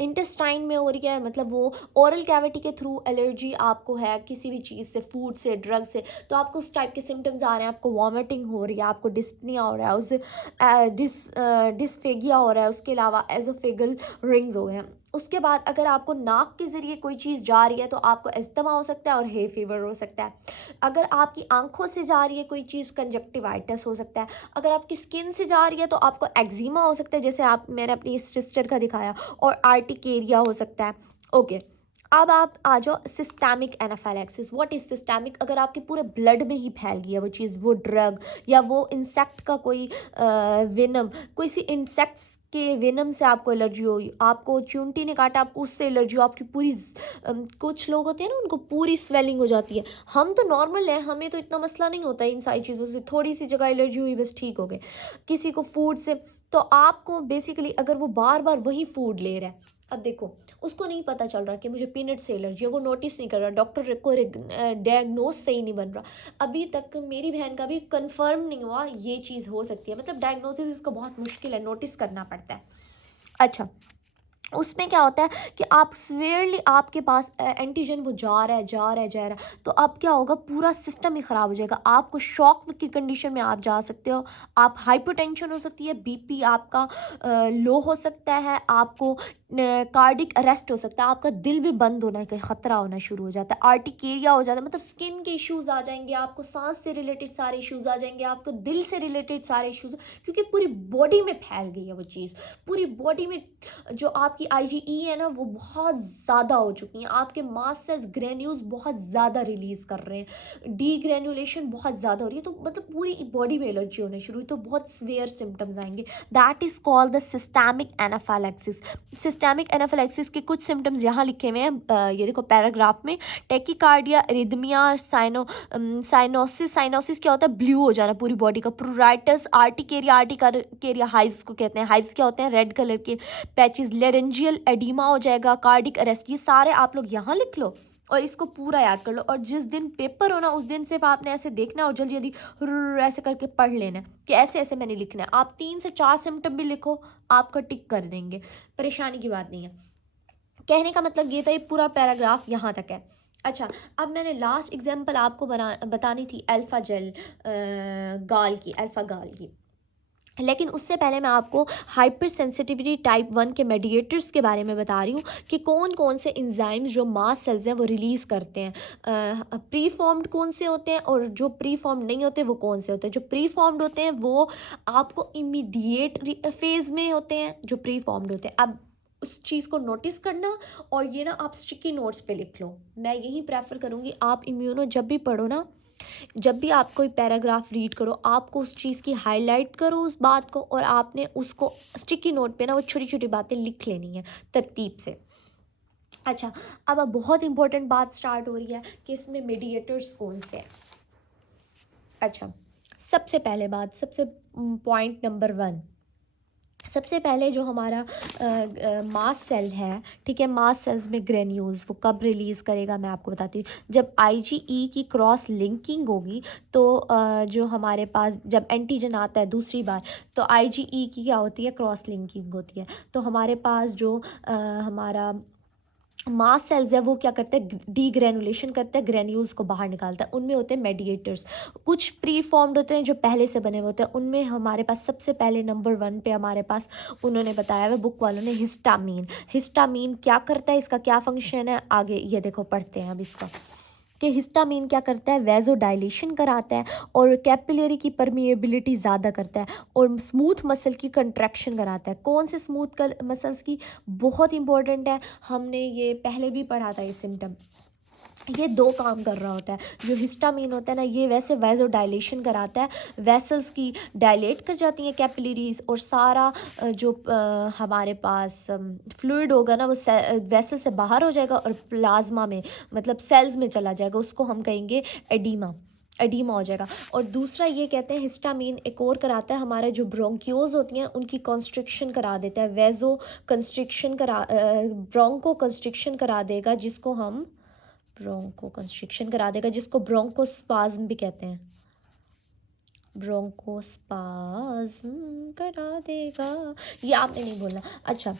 इंटेस्टाइन में हो रही है, मतलब वो ओरल कैविटी के थ्रू एलर्जी आपको है किसी भी चीज़ से, फूड से, ड्रग से, तो आपको उस टाइप के सिम्टम्स आ रहे हैं, आपको वॉमिटिंग हो रही है, आपको डिस्पनिया हो रहा है, उस डिस्फेगिया हो रहा है, उसके अलावा एजोफेगल रिंग्स हो गए हैं। उसके बाद अगर आपको नाक के ज़रिए कोई चीज़ जा रही है तो आपको एस्थमा हो सकता है और हे फीवर हो सकता है। अगर आपकी आंखों से जा रही है कोई चीज़, कंजक्टिवाइटिस हो सकता है। अगर आपकी स्किन से जा रही है तो आपको एक्जिमा हो सकता है, जैसे आप मैंने अपनी सिस्टर का दिखाया, और आर्टिकेरिया हो सकता है। ओके, अब आप आ जाओ सिस्टैमिक एनाफाइलैक्सिस। व्हाट इज सिस्टैमिक, अगर आपके पूरे ब्लड में ही फैल गई है वो चीज़, वो ड्रग या वो इंसेक्ट का कोई वेनम, कोई सी इंसेक्ट्स के वेनम से आपको एलर्जी हो, आपको चूंटी ने काटा आपको उससे एलर्जी हो, आपकी पूरी कुछ लोग होते हैं ना उनको पूरी स्वेलिंग हो जाती है। हम तो नॉर्मल है, हमें तो इतना मसला नहीं होता इन सारी चीज़ों से, थोड़ी सी जगह एलर्जी हुई बस ठीक हो गए। किसी को फूड से, तो आपको बेसिकली अगर वो बार बार वही फूड ले रहा है, अब देखो उसको नहीं पता चल रहा कि मुझे पीनट से एलर्जी है, वो नोटिस नहीं कर रहा, डॉक्टर को डायग्नोज सही नहीं बन रहा, अभी तक मेरी बहन का भी कंफर्म नहीं हुआ ये चीज़ हो सकती है, मतलब डायग्नोसिस इसका बहुत मुश्किल है, नोटिस करना पड़ता है। अच्छा, उसमें क्या होता है कि आप स्वेयरली आपके पास एंटीजन वो जा रहा है जा रहा है जा रहा है, तो अब क्या होगा, पूरा सिस्टम ही ख़राब हो जाएगा, आपको शॉक की कंडीशन में आप जा सकते हो, आप हाइपरटेंशन हो सकती है, बीपी आपका लो हो सकता है, आपको कार्डिक अरेस्ट हो सकता है, आपका दिल भी बंद होने का ख़तरा होना शुरू हो जाता है, आर्टिकेरिया हो जाता है, मतलब स्किन के इश्यूज़ आ जाएंगे, आपको सांस से रिलेटेड सारे इश्यूज़ आ जाएंगे, आपको दिल से रिलेटेड सारे इश्यूज़, क्योंकि पूरी बॉडी में फैल गई है वो चीज़, पूरी बॉडी में जो आपकी आईजीई है ना वो बहुत ज़्यादा हो चुकी हैं, आपके मास्ट सेल्स ग्रेन्यूल्स बहुत ज़्यादा रिलीज़ कर रहे हैं, डी ग्रेन्युलेशन बहुत ज़्यादा हो रही है, तो मतलब पूरी बॉडी में एलर्जी होने शुरू हुई, तो बहुत सीवियर सिम्टम्स आएंगे। That is called the systemic anaphylaxis. Systemic anaphylaxis के कुछ सिम्टम्स यहाँ लिखे हुए हैं, ये देखो पैराग्राफ में, टेकिकार्डिया, एरिथमिया, साइनोसिस, साइनोसिस क्या होता है, ब्लू हो जाना पूरी बॉडी का, प्रूराइटिस, आर्टिकेरिया, आर्टिकेरिया हाइव्स को कहते हैं, हाइव्स क्या होते हैं, रेड कलर के पैचेस, फारेंजियल एडिमा हो जाएगा, कार्डिक अरेस्ट, ये सारे आप लोग यहाँ लिख लो और इसको पूरा याद कर लो। और जिस दिन पेपर हो ना उस दिन सिर्फ आपने ऐसे देखना है और जल्दी जल्दी ऐसे करके पढ़ लेना है कि ऐसे ऐसे मैंने लिखना है। आप 3 से 4 सिम्टम भी लिखो, आपका टिक कर देंगे, परेशानी की बात नहीं है। कहने का मतलब ये था, ये पूरा पैराग्राफ यहाँ तक है। अच्छा, अब मैंने लास्ट एग्जांपल आपको बतानी थी अल्फ़ा जेल गाल की, अल्फ़ा गाल की। लेकिन उससे पहले मैं आपको हाइपर सेंसिटिविटी टाइप 1 के मेडिएटर्स के बारे में बता रही हूँ कि कौन कौन से इंजाइम्स जो मास्ट सेल्स हैं वो रिलीज़ करते हैं। प्री फॉर्म्ड कौन से होते हैं और जो प्री फॉर्म्ड नहीं होते वो कौन से होते हैं। जो प्री फॉर्म्ड होते हैं वो आपको इमीडिएट फेज़ में होते हैं, जो प्री फॉर्म्ड होते हैं। अब उस चीज़ को नोटिस करना और ये ना आप स्टिकी नोट्स पे लिख लो। मैं यही प्रेफर करूँगी, आप इम्यूनो जब भी पढ़ो ना, जब भी आप कोई पैराग्राफ रीड करो, आपको उस चीज़ की हाईलाइट करो उस बात को, और आपने उसको स्टिकी नोट पे ना वो छोटी छोटी बातें लिख लेनी है तरतीब से। अच्छा, अब बहुत इंपॉर्टेंट बात स्टार्ट हो रही है कि इसमें मीडिएटर्स कौन से हैं। अच्छा, सबसे पहले बात, सबसे पॉइंट नंबर 1, सबसे पहले जो हमारा मास्ट सेल है, ठीक है, मास्ट सेल्स में ग्रेन्यूल्स वो कब रिलीज़ करेगा मैं आपको बताती हूँ। जब आईजीई की क्रॉस लिंकिंग होगी तो जो हमारे पास जब एंटीजन आता है दूसरी बार तो आईजीई की क्या होती है, क्रॉस लिंकिंग होती है। तो हमारे पास जो हमारा मास्ट सेल्स है वो क्या करते हैं, डीग्रेनुलेशन करते हैं, ग्रेन्यूल्स को बाहर निकालता है। उनमें होते हैं मेडिएटर्स, कुछ प्री फॉर्म्ड होते हैं जो पहले से बने हुए होते हैं। उनमें हमारे पास सबसे पहले नंबर 1 पे हमारे पास उन्होंने बताया हुआ बुक वालों ने हिस्टामीन। हिस्टामीन क्या करता है, इसका क्या फंक्शन है, आगे ये देखो पढ़ते हैं अब इसका, कि हिस्टामीन क्या करता है, वेजो डायलेशन कराता है और कैपिलरी की परमिएबिलिटी ज़्यादा करता है और स्मूथ मसल की कंट्रैक्शन कराता है। कौन से स्मूथ मसल्स की, बहुत इंपॉर्टेंट है, हमने ये पहले भी पढ़ा था ये सिम्टम। ये 2 काम कर रहा होता है। जो हिस्टामीन होता है ना, ये वैसे वेजो डायलेशन कराता है, वेसल्स की डायलेट कर जाती हैं कैपिलरीज, और सारा जो हमारे पास फ्लूइड होगा ना वो वेसल से बाहर हो जाएगा और प्लाज्मा में मतलब सेल्स में चला जाएगा, उसको हम कहेंगे एडीमा, एडीमा हो जाएगा। और दूसरा ये कहते हैं हिस्टामीन एक और कराता है, हमारे जो ब्रोंक्योज होती हैं उनकी कंस्ट्रिक्शन करा देता है, वेजो कंस्ट्रिक्शन ब्रोंको कंस्ट्रिक्शन करा देगा, जिसको हम ब्रोंको कंस्ट्रिक्शन करा देगा, जिसको ब्रोंकोस्पाज्म भी कहते हैं, ब्रोंकोस्पाज्म करा देगा, ये आपने नहीं बोलना। अच्छा,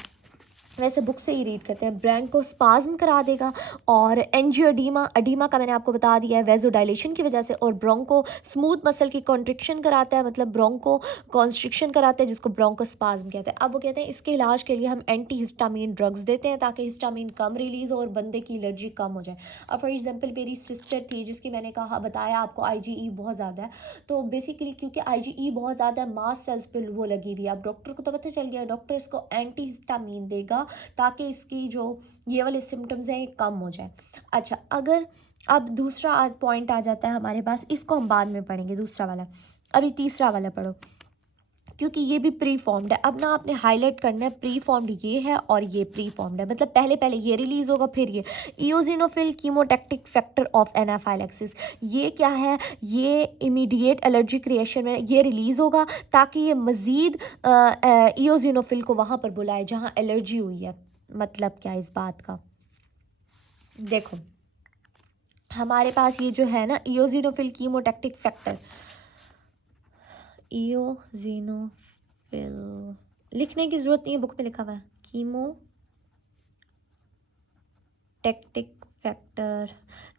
वैसे बुक से ही रीड करते हैं, ब्रोंकोस्पाज्म करा देगा। और एंजियोडीमा, एडीमा का मैंने आपको बता दिया है वेजो डायलेशन की वजह से, और ब्रोंको स्मूथ मसल की कॉन्ट्रिक्शन कराता है, मतलब ब्रोंको कॉन्स्ट्रिक्शन कराता है, जिसको ब्रोंकोस्पाज्म कहते हैं। अब वो कहते हैं इसके इलाज के लिए हम एंटी हिस्टामीन ड्रग्स देते हैं ताकि हिस्टामीन कम रिलीज़ हो और बंदे की एलर्जी कम हो जाए। अब फॉर एग्जाम्पल मेरी सिस्टर थी जिसकी मैंने कहा बताया आपको आईजीई बहुत ज़्यादा है, तो बेसिकली क्योंकि आईजीई बहुत ज़्यादा मास्ट सेल्स पे वो लगी हुई है, अब डॉक्टर को तो पता चल गया, डॉक्टर इसको एंटी हिस्टामीन देगा ताकि इसकी जो ये वाले सिम्टम्स हैं ये कम हो जाए। अच्छा, अगर अब दूसरा पॉइंट आ जाता है हमारे पास, इसको हम बाद में पढ़ेंगे दूसरा वाला, अभी तीसरा वाला पढ़ो क्योंकि ये भी प्री फॉर्म्ड है। अब ना आपने हाईलाइट करना है, प्री फॉर्म्ड ये है और ये प्री फॉर्म्ड है, मतलब पहले पहले ये रिलीज होगा फिर ये। इयोजिनोफिल कीमोटैक्टिक फैक्टर ऑफ एनाफाइलैक्सिस, ये क्या है, ये इमीडिएट एलर्जी क्रिएशन में ये रिलीज़ होगा ताकि ये मज़ीद इयोजिनोफिल को वहाँ पर बुलाए जहाँ एलर्जी हुई है। मतलब क्या इस बात का, देखो हमारे पास ये जो है ना इयोजिनोफिल कीमोटैक्टिक फैक्टर, इयोजिनोफिल लिखने की ज़रूरत नहीं है, बुक में लिखा हुआ है, कीमोटैक्टिक फैक्टर।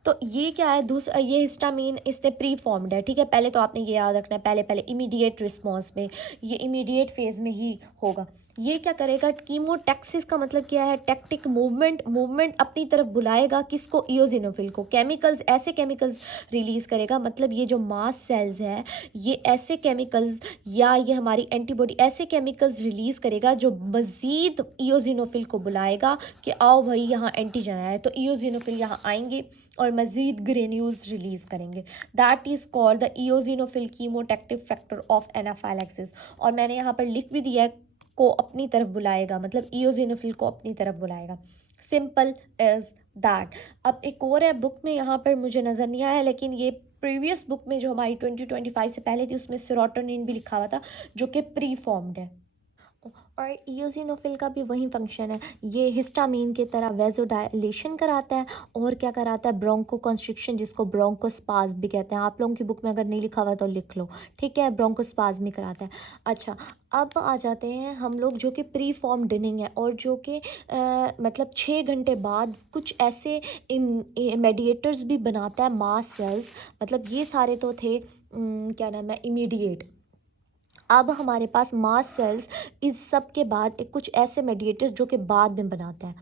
तो ये क्या है, दूसरा ये हिस्टामीन इसने प्री फॉर्म्ड है, ठीक है। पहले तो आपने ये याद रखना है, पहले पहले इमीडिएट रिस्पॉन्स में, ये इमीडिएट फेज में ही होगा। ये क्या करेगा, कीमोटैक्सिस का मतलब क्या है, टैक्टिक मूवमेंट, मूवमेंट अपनी तरफ बुलाएगा किसको, इयोजिनोफिल को। केमिकल्स, ऐसे केमिकल्स रिलीज़ करेगा, मतलब ये जो मास्ट सेल्स है ये ऐसे केमिकल्स या ये हमारी एंटीबॉडी ऐसे केमिकल्स रिलीज़ करेगा जो मज़ीद इयोजिनोफिल को बुलाएगा कि आओ भाई यहाँ एंटीजन आया है, तो इयोजिनोफिल यहाँ आएंगे और मज़ीद ग्रेन्यूल्स रिलीज़ करेंगे। That is called the eosinophil chemotactic factor of anaphylaxis. और मैंने यहाँ पर लिख भी दिया है, को अपनी तरफ बुलाएगा, मतलब इयोजिनोफिल को अपनी तरफ बुलाएगा, सिंपल एज दैट। अब एक और है बुक में, यहाँ पर मुझे नज़र नहीं आया, लेकिन ये प्रीवियस बुक में जो हमारी 2025 से पहले थी उसमें सेरोटोनिन भी लिखा हुआ था जो कि प्री फॉर्म्ड है। और इयोसिनोफिल का भी वही फंक्शन है, ये हिस्टामीन की तरह वेजोडाइलेशन कराता है और क्या कराता है, ब्रोंकोकंस्ट्रिक्शन, जिसको ब्रोंकोस्पाज्म भी कहते हैं। आप लोगों की बुक में अगर नहीं लिखा हुआ तो लिख लो, ठीक है, ब्रोंकोस्पाज्म भी कराता है। अच्छा, अब आ जाते हैं हम लोग जो कि प्री फॉर्म डिनिंग है, और जो कि मतलब 6 घंटे बाद कुछ ऐसे मेडिएटर्स भी बनाता है मास सेल्स, मतलब ये सारे तो थे क्या नाम है, इमीडिएट। अब हमारे पास मास सेल्स इस सब के बाद एक कुछ ऐसे मेडिएटर्स जो कि बाद में बनाता है,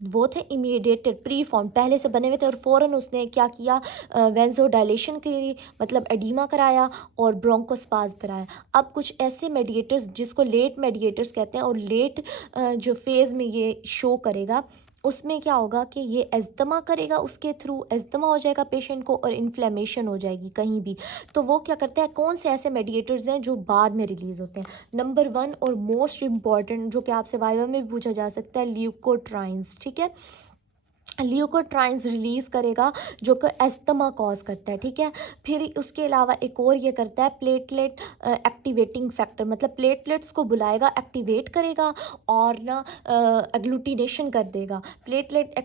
वो थे इमीडिएटेड प्री फॉर्म, पहले से बने हुए थे, और फ़ौरन उसने क्या किया, वेंजो डायलेशन की मतलब एडिमा कराया और ब्रोंकोस्पाज कराया। अब कुछ ऐसे मेडिएटर्स जिसको लेट मेडिएटर्स कहते हैं, और लेट जो फेज़ में ये शो करेगा, उसमें क्या होगा कि ये एस्थमा करेगा, उसके थ्रू एस्थमा हो जाएगा पेशेंट को और इन्फ्लेमेशन हो जाएगी कहीं भी। तो वो क्या करता है, कौन से ऐसे मेडिएटर्स हैं जो बाद में रिलीज़ होते हैं। नंबर 1 और मोस्ट इम्पॉर्टेंट, जो कि आपसे वाइवा में भी पूछा जा सकता है, ल्यूकोट्राइन्स, ठीक है। ल्यूकोट्राइन्स रिलीज़ करेगा जो कि एस्थमा कॉज करता है, ठीक है। फिर उसके अलावा एक और ये करता है प्लेटलेट एक्टिवेटिंग फैक्टर, मतलब प्लेटलेट्स को बुलाएगा, एक्टिवेट करेगा और ना एग्लूटिनेशन कर देगा, प्लेटलेट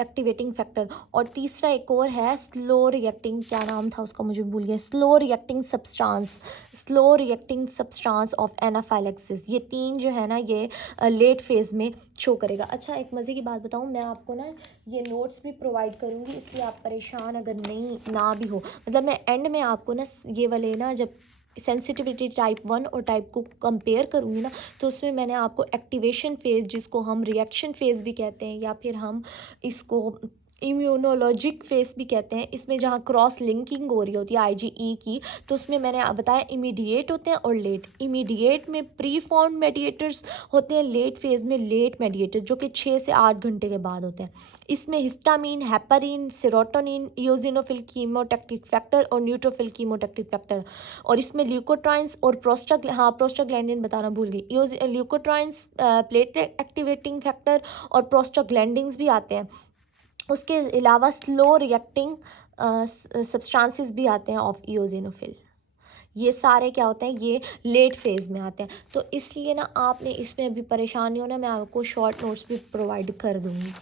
एक्टिवेटिंग फैक्टर। और तीसरा एक और है स्लो रिएक्टिंग, क्या नाम था उसका मुझे भूल गया, slow reacting substance, slow reacting substance of anaphylaxis. ये तीन जो है ना, ये लेट फेज़ में शो करेगा। अच्छा, एक मज़े की बात बताऊँ, मैं आपको ना ये नोट्स भी प्रोवाइड करूँगी, इसलिए आप परेशान अगर नहीं ना भी हो, मतलब मैं एंड में आपको ना ये वाले ना, जब सेंसिटिविटी टाइप 1 और टाइप को कंपेयर करूँगी ना, तो उसमें मैंने आपको एक्टिवेशन फेज़, जिसको हम रिएक्शन फेज़ भी कहते हैं, या फिर हम इसको इम्यूनोलॉजिक फेस भी कहते हैं, इसमें जहाँ क्रॉस लिंकिंग हो रही होती है आईजीई की, तो उसमें मैंने बताया इमीडिएट होते हैं और लेट। इमीडिएट में प्री फॉर्म मेडिएटर्स होते हैं, लेट फेज़ में लेट मेडिएटर्स जो कि 6 से 8 घंटे के बाद होते हैं। इसमें हिस्टामीन, हेपारिन, सेरोटोनिन, इयोजिनोफिल कीमोटैक्टिक फैक्टर और न्यूट्रोफिल कीमोटैक्टिक फैक्टर, और इसमें ल्यूकोट्राइन्स और प्रोस्टाग्लैंडिन बताना भूल गई, ल्यूकोट्राइन्स प्लेटलेट एक्टिवेटिंग फैक्टर और प्रोस्टाग्लैंडिन्स भी आते हैं। उसके अलावा स्लो रिएक्टिंग सब्सटेंसेस भी आते हैं ऑफ इयोजिनोफिल। ये सारे क्या होते हैं, ये लेट फेज़ में आते हैं। तो इसलिए ना आपने इसमें अभी परेशानी हो ना, मैं आपको शॉर्ट नोट्स भी प्रोवाइड कर दूँगी,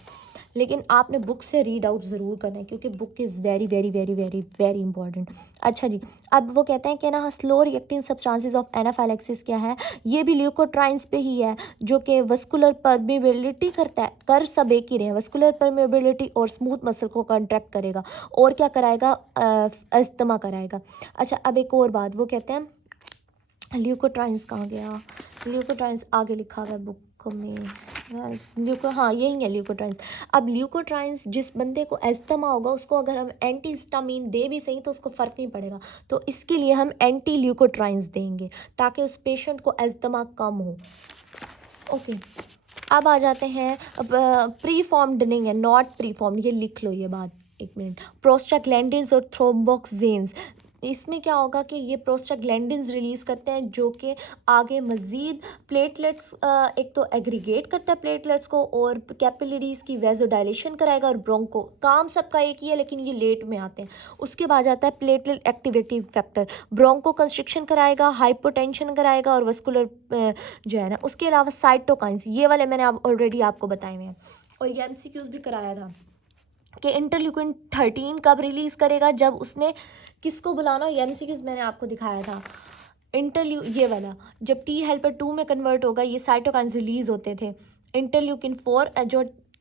लेकिन आपने बुक से रीड आउट ज़रूर करना है, क्योंकि book is very very very very very important. अच्छा जी, अब वो कहते हैं कि ना slow reacting substances of anaphylaxis क्या है, ये भी ल्यूकोट्राइन्स पे ही है, जो कि वस्कुलर परमेबिलिटी करता है, कर सब एक ही रहे हैं, वस्कुलर परमेबिलिटी और स्मूथ मसल को कंट्रैक्ट करेगा, और क्या कराएगा, अस्थमा कराएगा। अच्छा, अब एक और बात, वो कहते हैं ल्यूकोट्राइन्स कहाँ गया, ल्यूकोट्राइन्स आगे लिखा हुआ है बुक में, हाँ यही है ल्यूकोट्राइन्स। अब ल्यूकोट्राइन्स, जिस बंदे को एस्थमा होगा उसको अगर हम एंटी हिस्टामीन दे भी सही तो उसको फ़र्क नहीं पड़ेगा, तो इसके लिए हम एंटी ल्यूकोट्राइन्स देंगे ताकि उस पेशेंट को एस्थमा कम हो। ओके, अब आ जाते हैं, अब प्री फॉर्म्ड नहीं है, नॉट प्री फॉर्म्ड, ये लिख लो ये बात, एक मिनट। प्रोस्टाग्लैंडिन्स और थ्रोम्बोक्सिन्स, इसमें क्या होगा कि ये प्रोस्टाग्लैंडिन्स रिलीज़ करते हैं जो कि आगे मज़ीद प्लेटलेट्स, एक तो एग्रीगेट करता है प्लेटलेट्स को, और कैपिलरीज़ की वेजोडाइलेशन कराएगा, और ब्रोंको, काम सबका एक ही है लेकिन ये लेट में आते हैं। उसके बाद आता है platelet activating factor, bronchoconstriction कराएगा, हाइपोटेंशन कराएगा और वस्कुलर जो है ना। उसके अलावा साइटोकाइंस, ये वाले मैंने ऑलरेडी आपको बताए हुए हैं, और ये एमसीक्यूज भी कराया था कि इंटरल्यूकिन 13 कब रिलीज़ करेगा, जब उसने किसको बुलाना, ये एमसीक्यूज मैंने आपको दिखाया था। ये वाला जब टी हेल्पर 2 में कन्वर्ट होगा, ये साइटोकाइंस रिलीज़ होते थे। इंटरल्यूकिन 4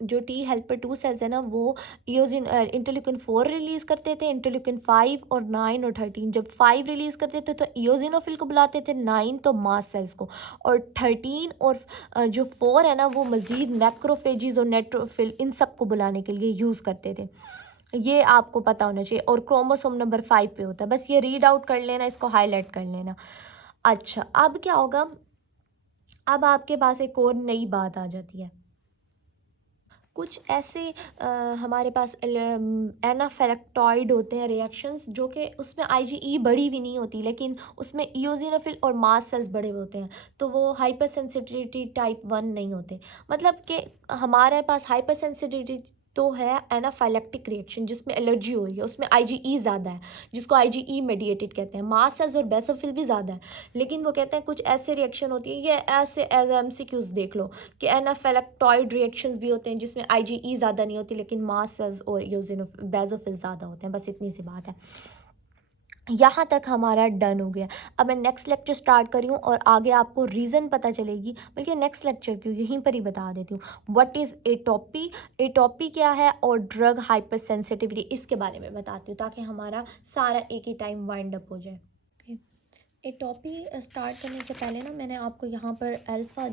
जो टी हेल्पर 2 सेल्स है ना, वो इयोजिन इंटरल्यूकिन 4 रिलीज़ करते थे, इंटरल्यूकिन 5 और 9 और 13। जब 5 रिलीज़ करते थे तो इयोजिनोफिल को बुलाते थे, 9 तो मास सेल्स को, और 13 और जो 4 है ना, वो मज़ीद मैक्रोफेजिस और नेट्रोफिल, इन सब को बुलाने के लिए यूज़ करते थे। ये आपको पता होना चाहिए, और क्रोमोसोम नंबर 5 पे होता है, बस ये रीड आउट कर लेना, इसको हाईलाइट कर लेना। अच्छा, अब क्या होगा, अब आपके पास एक और नई बात आ जाती है। कुछ ऐसे हमारे पास एनाफेलेक्टॉइड होते हैं रिएक्शंस, जो कि उसमें आईजीई बड़ी भी नहीं होती, लेकिन उसमें इयोजिनोफिल और मास सेल्स बड़े होते हैं, तो वो हाइपर सेंसिटिविटी टाइप 1 नहीं होते। मतलब कि हमारे पास हाइपर सेंसिटिविटी तो है एनाफाइलेक्टिक रिएक्शन जिसमें एलर्जी हो रही है, उसमें आईजीई ज़्यादा है, जिसको आईजीई मेडिएटेड कहते हैं। मास्ट सेल्स और बेसोफिल भी ज़्यादा है, लेकिन वो कहते हैं कुछ ऐसे रिएक्शन होती है, ये ऐसे एज एमसीक्यूज देख लो कि एनाफाइलेक्टॉइड रिएक्शंस भी होते हैं जिसमें आईजीई ज़्यादा नहीं होती, लेकिन मास्ट सेल्स और बेसोफिल ज़्यादा होते हैं। बस इतनी सी बात है। यहाँ तक हमारा डन हो गया। अब मैं नेक्स्ट लेक्चर स्टार्ट करी हूँ और आगे आपको रीज़न पता चलेगी, बल्कि नेक्स्ट लेक्चर क्यों यहीं पर ही बता देती हूँ। व्हाट इज़ एटोपी, एटोपी क्या है, और ड्रग हाइपर सेंसिटिविटी, इसके बारे में बताती हूँ ताकि हमारा सारा एक ही टाइम वाइंड अप हो जाए। एटोपी स्टार्ट करने से पहले ना मैंने आपको यहाँ पर अल्फ़ा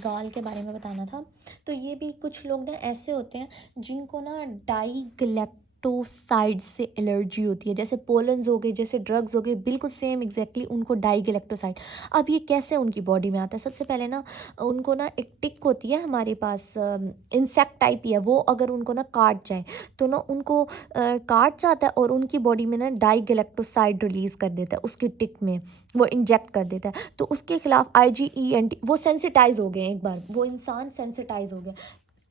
गाल के बारे में बताना था। तो ये भी कुछ लोग ना ऐसे होते हैं जिनको ना डाइगैलेक्टोसाइड से एलर्जी होती है, जैसे पोलन्स हो गए, जैसे ड्रग्स हो गए, बिल्कुल सेम एग्जैक्टली उनको डाइगैलेक्टोसाइड। अब ये कैसे उनकी बॉडी में आता है? सबसे पहले ना उनको ना एक टिक होती है हमारे पास, इंसेक्ट टाइप ही है वो, अगर उनको ना काट जाए तो ना उनको काट जाता है और उनकी बॉडी में ना डाइगैलेक्टोसाइड रिलीज़ कर देता है उसकी टिक में, वो इंजेक्ट कर देता है। तो उसके खिलाफ IgE वो सेंसिटाइज हो गए, एक बार वो इंसान सेंसिटाइज हो गया।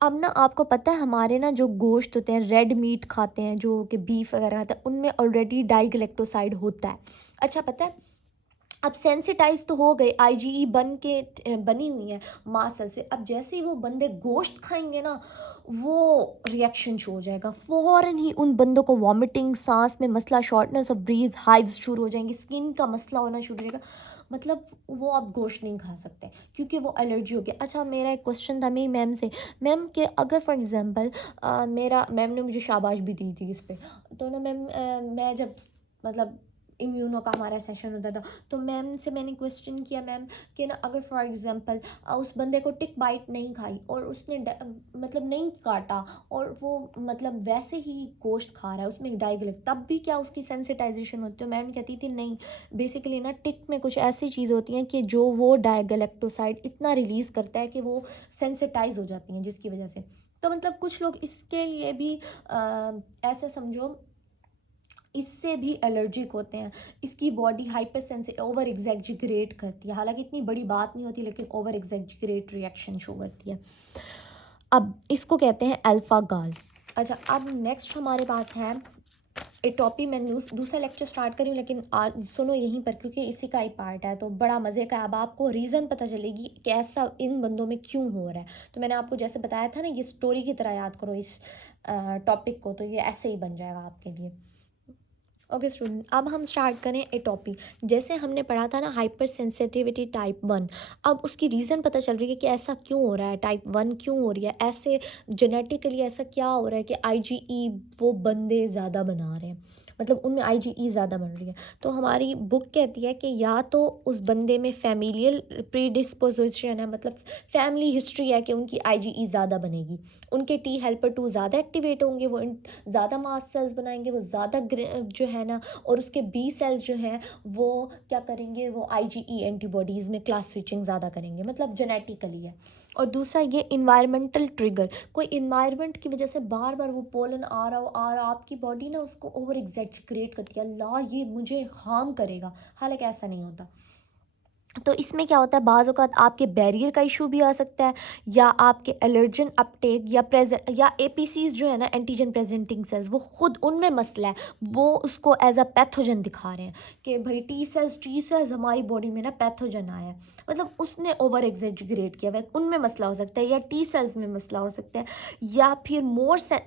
अब ना आपको पता है हमारे ना जो गोश्त होते हैं, रेड मीट खाते हैं जो कि बीफ वगैरह खाते हैं, उनमें ऑलरेडी डाइगैलेक्टोसाइड होता है। अच्छा पता है, अब सेंसिटाइज तो हो गए, आईजीई बनी हुई है मास्ट सेल से। अब जैसे ही वो बंदे गोश्त खाएंगे ना, वो रिएक्शन शो हो जाएगा, फ़ौरन ही उन बंदों को वॉमिटिंग, सांस में मसला, शॉर्टनेस ऑफ ब्रीथ, हाइव्स शुरू हो जाएंगी, स्किन का मसला होना शुरू हो जाएगा। मतलब वो आप गोश्त नहीं खा सकते क्योंकि वो एलर्जी हो गया। अच्छा मेरा एक क्वेश्चन था मेरी मैम से, मैम के अगर फॉर एग्जांपल मेरा, मैम ने मुझे शाबाश भी दी थी इस पर। तो ना मैम मैं जब मतलब इम्यूनो का हमारा सेशन होता था, तो मैम से मैंने क्वेश्चन किया, मैम कि ना अगर फॉर एग्जांपल उस बंदे को टिक बाइट नहीं खाई और उसने मतलब नहीं काटा और वो मतलब वैसे ही गोश्त खा रहा है, उसमें डाइगलेक्ट, तब भी क्या उसकी सेंसिटाइजेशन होती है? तो मैम कहती थी नहीं, बेसिकली ना टिक में कुछ ऐसी चीज़ होती हैं कि जो वो डाइगलेक्टोसाइड इतना रिलीज़ करता है कि वो सेंसिटाइज हो जाती हैं, जिसकी वजह से। तो मतलब कुछ लोग इसके लिए भी ऐसे समझो इससे भी एलर्जिक होते हैं, इसकी बॉडी हाइपर सेंसिटिव ओवर एग्जैग्रेट करती है, हालांकि इतनी बड़ी बात नहीं होती लेकिन ओवर एग्जैग्रेट रिएक्शन शो करती है। अब इसको कहते हैं अल्फ़ा गाल। अच्छा अब नेक्स्ट हमारे पास है एटोपी। मैं दूसरा लेक्चर स्टार्ट करी हूँ, लेकिन आज सुनो यहीं पर क्योंकि इसी का ही पार्ट है, तो बड़ा मज़े का। अब आपको रीज़न पता चलेगी कि ऐसा इन बंदों में क्यों हो रहा है। तो मैंने आपको जैसे बताया था ना, ये स्टोरी की तरह याद करो इस टॉपिक को, तो ये ऐसे ही बन जाएगा आपके लिए। ओके स्टूडेंट, अब हम स्टार्ट करें एटोपी। जैसे हमने पढ़ा था ना हाइपर सेंसिटिविटी टाइप 1, अब उसकी रीज़न पता चल रही है कि ऐसा क्यों हो रहा है, टाइप 1 क्यों हो रही है, ऐसे जेनेटिकली ऐसा क्या हो रहा है कि आईजीई वो बंदे ज़्यादा बना रहे हैं, मतलब उनमें आईजीई ज़्यादा बन रही है। तो हमारी बुक कहती है कि या तो उस बंदे में फैमिलियल प्रीडिस्पोजिशन है, मतलब फैमिली हिस्ट्री है कि उनकी आईजीई ज़्यादा बनेगी, उनके टी हेल्पर 2 ज़्यादा एक्टिवेट होंगे, वो ज़्यादा मास्ट सेल्स बनाएंगे, वो ज़्यादा जो है ना, और उसके बी सेल्स जो हैं वो क्या करेंगे, वो आईजीई एंटीबॉडीज़ में क्लास स्विचिंग ज़्यादा करेंगे, मतलब जेनेटिकली है। और दूसरा ये इन्वायरमेंटल ट्रिगर, कोई इन्वायरमेंट की वजह से बार बार वो पोलन आ रहा आपकी बॉडी ना उसको ओवर एग्जैक्रेट करती है, अल्लाह ये मुझे हार्म करेगा, हालांकि ऐसा नहीं होता। तो इसमें क्या होता है, बाज़ औक़ात आपके बैरियर का इशू भी आ सकता है, या आपके एलर्जन अपटेक या प्रेजेंट या एपीसीज जो है ना, एंटीजन प्रेजेंटिंग सेल्स, वो खुद उनमें मसला है, वो उसको एज अ पैथोजन दिखा रहे हैं कि भाई टी सेल्स हमारी बॉडी में ना पैथोजन आया है, मतलब उसने ओवर एग्जेजरेट किया हुआ है, उनमें मसला हो सकता है, या टी सेल्स में मसला हो सकता है, या फिर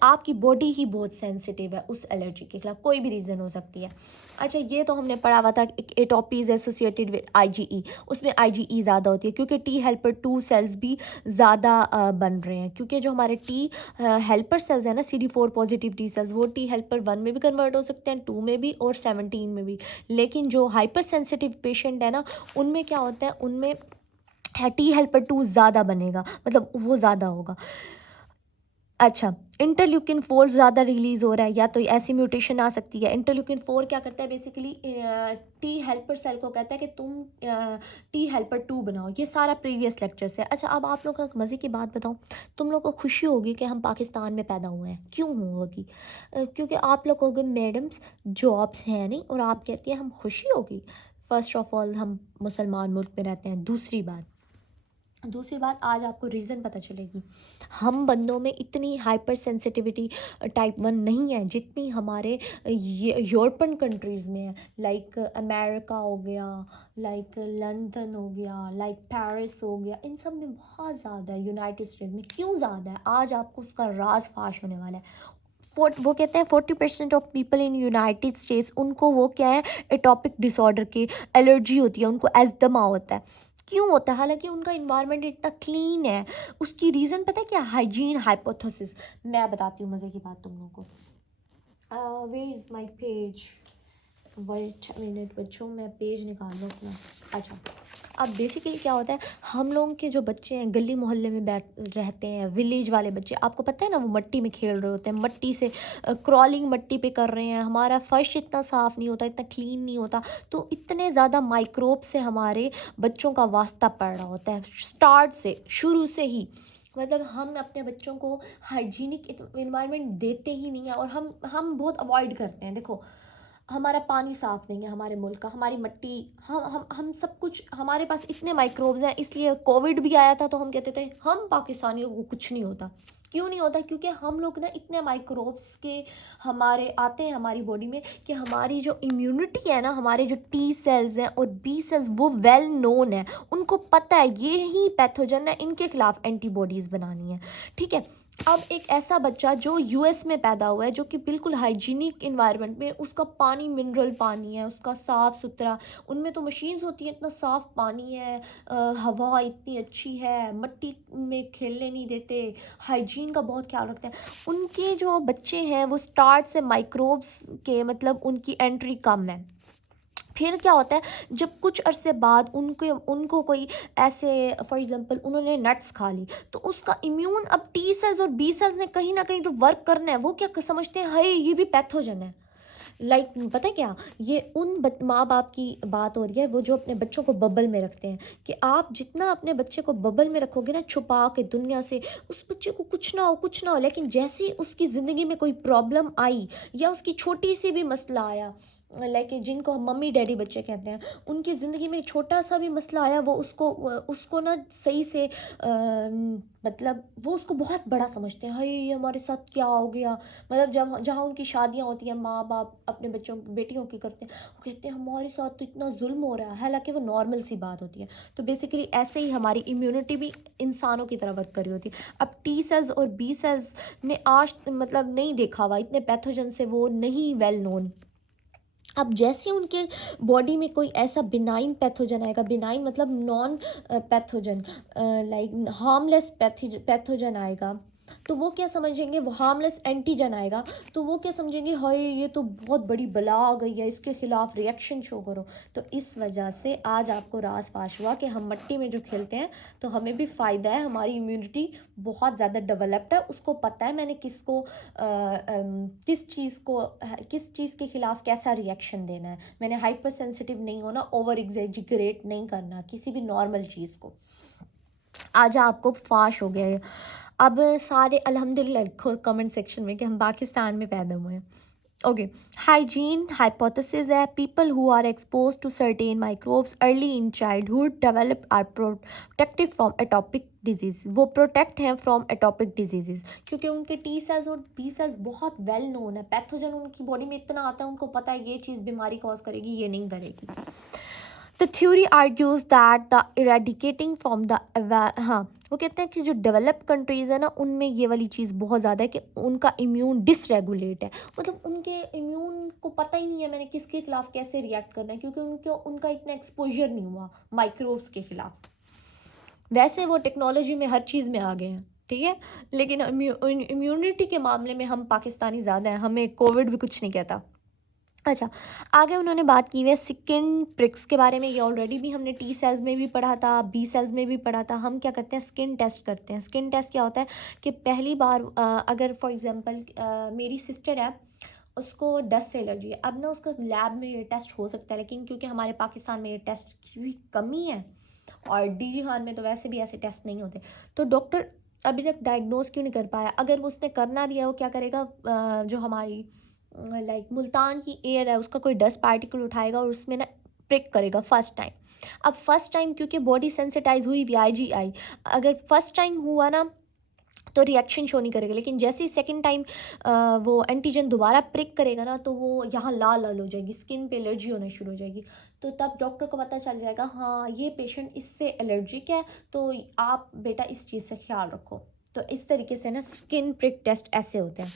आपकी बॉडी ही बहुत सेंसिटिव है उस एलर्जी के खिलाफ, कोई भी रीज़न हो सकती है। अच्छा ये तो हमने पढ़ा हुआ था, एटोपीज एसोसिएटेड विद आईजीई, उसमें आईजीई ज़्यादा होती है क्योंकि टी हेल्पर 2 सेल्स भी ज़्यादा बन रहे हैं, क्योंकि जो हमारे टी हेल्पर सेल्स हैं ना, CD4 पॉजिटिव टी सेल्स, वो टी हेल्पर 1 में भी कन्वर्ट हो सकते हैं, 2 में भी और 17 में भी। लेकिन जो हाइपर सेंसिटिव पेशेंट है ना, उनमें क्या होता है, उनमें टी हेल्पर 2 ज़्यादा बनेगा, मतलब वो ज़्यादा होगा। अच्छा इंटरल्यूकिन 4 ज़्यादा रिलीज़ हो रहा है, या तो ऐसी म्यूटेशन आ सकती है। इंटरल्यूकिन 4 क्या करता है, बेसिकली टी हेल्पर सेल को कहता है कि तुम टी हेल्पर 2 बनाओ। ये सारा प्रीवियस लेक्चर से। अच्छा अब आप लोग को मज़े की बात बताऊँ, तुम लोग को खुशी होगी कि हम पाकिस्तान में पैदा हुए हैं। क्यों होगी? क्योंकि आप लोग होगे मैडम्स, जॉब्स हैं नहीं, और आप कहती हैं हम खुशी होगी। फ़र्स्ट ऑफ ऑल हम मुसलमान मुल्क में रहते हैं। दूसरी बात, दूसरी बात, आज आपको रीज़न पता चलेगी, हम बंदों में इतनी हाइपर सेंसिटिविटी टाइप 1 नहीं है जितनी हमारे यूरोपियन कंट्रीज़ में है। लाइक अमेरिका हो गया, लाइक लंदन हो गया, लाइक पेरिस हो गया, इन सब में बहुत ज़्यादा है। यूनाइटेड स्टेट्स में क्यों ज़्यादा है, आज आपको उसका राज फाश होने वाला है। वो कहते हैं 40% of people in United states, उनको वो क्या है, एटॉपिक डिसऑर्डर की एलर्जी होती है, उनको एस्थमा होता है। क्यों होता है, हालांकि उनका इन्वायरमेंट इतना क्लीन है। उसकी रीज़न पता है क्या, हाइजीन हाइपोथेसिस। मैं बताती हूँ मज़े की बात तुम लोगों को। Where is my page, wait minute बच्चों, मैं पेज निकाल लूँ अपना। अच्छा, अब बेसिकली क्या होता है, हम लोगों के जो बच्चे हैं गली मोहल्ले में बैठ रहते हैं, विलेज वाले बच्चे, आपको पता है ना, वो मट्टी में खेल रहे होते हैं, मट्टी से क्रॉलिंग मट्टी पे कर रहे हैं। हमारा फर्श इतना साफ़ नहीं होता, इतना क्लीन नहीं होता, तो इतने ज़्यादा माइक्रोब से हमारे बच्चों का वास्ता पड़ रहा होता है स्टार्ट से, शुरू से ही। मतलब हम अपने बच्चों को हाइजीनिक इन्वायरमेंट देते ही नहीं है, और हम बहुत अवॉइड करते हैं। देखो, हमारा पानी साफ़ नहीं है, हमारे मुल्क का, हमारी मिट्टी, हम सब कुछ, हमारे पास इतने माइक्रोब्स हैं। इसलिए कोविड भी आया था तो हम कहते थे हम पाकिस्तानियों को कुछ नहीं होता। क्यों नहीं होता, क्योंकि हम लोग ना इतने माइक्रोब्स के हमारे आते हैं हमारी बॉडी में, कि हमारी जो इम्यूनिटी है ना, हमारे जो टी सेल्स हैं और बी सेल्स, वो वेल नोन है। उनको पता है ये ही पैथोजन है, इनके खिलाफ एंटीबॉडीज़ बनानी है। ठीक है, अब एक ऐसा बच्चा जो यूएस में पैदा हुआ है, जो कि बिल्कुल हाइजीनिक इन्वायरमेंट में, उसका पानी मिनरल पानी है, उसका साफ़ सुथरा, उनमें तो मशीन्स होती है, इतना साफ़ पानी है, हवा इतनी अच्छी है, मिट्टी में खेलने नहीं देते, हाइजीन का बहुत ख्याल रखते हैं। उनके जो बच्चे हैं वो स्टार्ट से माइक्रोब्स के, मतलब उनकी एंट्री कम है। फिर क्या होता है, जब कुछ अरसे बाद उनको उनको कोई ऐसे, फॉर एग्जांपल उन्होंने नट्स खा ली, तो उसका इम्यून, अब टी सेल्स और बी सेल्स ने कहीं ना कहीं तो वर्क करना है। वो क्या समझते हैं, हाय ये भी पैथोजन है। लाइक पता है क्या, ये उन माँ बाप की बात हो रही है, वो जो अपने बच्चों को बबल में रखते हैं, कि आप जितना अपने बच्चे को बबल में रखोगे ना, छुपा के दुनिया से, उस बच्चे को कुछ ना हो, कुछ ना हो, लेकिन जैसे ही उसकी ज़िंदगी में कोई प्रॉब्लम आई, या उसकी छोटी सी भी मसला आया, लाइक जिनको हम मम्मी डैडी बच्चे कहते हैं, उनकी ज़िंदगी में छोटा सा भी मसला आया, वो उसको ना सही से मतलब वो उसको बहुत बड़ा समझते हैं, हाय ये हमारे साथ क्या हो गया। मतलब जब जहाँ उनकी शादियाँ होती हैं, माँ बाप अपने बच्चों बेटियों की करते हैं, वो कहते हैं हमारे साथ तो इतना जुल्म हो रहा है, हालांकि वो नॉर्मल सी बात होती है। तो बेसिकली ऐसे ही हमारी इम्यूनिटी भी इंसानों की तरह वर्क कर रही होती है। अब टी सेल्स और बी सेल्स ने आज मतलब नहीं देखा हुआ, इतने पैथोजन से वो नहीं वेल नोन। अब जैसे उनके बॉडी में कोई ऐसा बिनाइन पैथोजन आएगा, बिनाइन मतलब non pathogen, like harmless pathogen आएगा, तो वो क्या समझेंगे, वो हार्मलेस एंटीजन आएगा, तो वो क्या समझेंगे, हाय ये तो बहुत बड़ी बला आ गई है, इसके खिलाफ रिएक्शन शो करो। तो इस वजह से आज आपको रास फाश हुआ कि हम मिट्टी में जो खेलते हैं तो हमें भी फ़ायदा है, हमारी इम्यूनिटी बहुत ज़्यादा डेवलप्ड है, उसको पता है मैंने किस चीज़ के खिलाफ कैसा रिएक्शन देना है। मैंने हाइपर सेंसिटिव नहीं होना, ओवर एग्जेजरेट नहीं करना किसी भी नॉर्मल चीज़ को। आज आपको फाश हो गया है। अब सारे अल्हम्दुलिल्लाह लिखो कमेंट सेक्शन में कि हम पाकिस्तान में पैदा हुए हैं। ओके, हाइजीन हाइपोथेसिस है, people who are expose to certain microbes early in childhood develop are protective from atopic disease. वो प्रोटेक्ट हैं फ्रॉम एटॉपिक डिजीज़, क्योंकि उनके टी सेल्स और बी सेल्स बहुत वेल नोन है। पैथोजन उनकी बॉडी में इतना आता है, उनको पता है ये चीज़ बीमारी कॉज करेगी, ये नहीं करेगी। The theory argues that the eradicating from the, हाँ, वो कहते हैं कि जो डेवलप्ड कंट्रीज़ है ना, उनमें ये वाली चीज़ बहुत ज़्यादा है कि उनका इम्यून डिसरेगुलेट है। मतलब उनके इम्यून को पता ही नहीं है मैंने किसके खिलाफ कैसे रिएक्ट करना है, क्योंकि उनका इतना एक्सपोजर नहीं हुआ माइक्रोब्स के खिलाफ। वैसे वो टेक्नोलॉजी में हर चीज़ में आ गए हैं, ठीक है, लेकिन इम्यूनिटी के मामले में हम पाकिस्तानी ज़्यादा हैं, हमें कोविड भी कुछ नहीं कहता। अच्छा, आगे उन्होंने बात की हुई है स्किन प्रिक्स के बारे में। ये ऑलरेडी भी हमने टी सेल्स में भी पढ़ा था, बी सेल्स में भी पढ़ा था। हम क्या करते हैं, स्किन टेस्ट करते हैं। स्किन टेस्ट क्या होता है कि पहली बार अगर फॉर एग्जांपल मेरी सिस्टर है, उसको डस्ट से एलर्जी है, अब ना उसका लैब में ये टेस्ट हो सकता है, लेकिन क्योंकि हमारे पाकिस्तान में ये टेस्ट की भी कमी है, और डीजी खान में तो वैसे भी ऐसे टेस्ट नहीं होते, तो डॉक्टर अभी तक डायग्नोज क्यों नहीं कर पाया। अगर उसने करना भी है, वो क्या करेगा, जो हमारी लाइक मुल्तान की एयर है, उसका कोई डस्ट पार्टिकल उठाएगा और उसमें ना प्रिक करेगा फर्स्ट टाइम। अब फर्स्ट टाइम क्योंकि बॉडी सेंसिटाइज हुई भी IgI, अगर फर्स्ट टाइम हुआ ना तो रिएक्शन शो नहीं करेगा, लेकिन जैसे ही सेकंड टाइम वो एंटीजन दोबारा प्रिक करेगा ना तो वो यहाँ लाल लाल हो जाएगी, स्किन पे एलर्जी होना शुरू हो जाएगी। तो तब डॉक्टर को पता चल जाएगा हाँ ये पेशेंट इससे एलर्जिक है, तो आप बेटा इस चीज़ से ख्याल रखो। तो इस तरीके से ना स्किन प्रिक टेस्ट ऐसे होते हैं।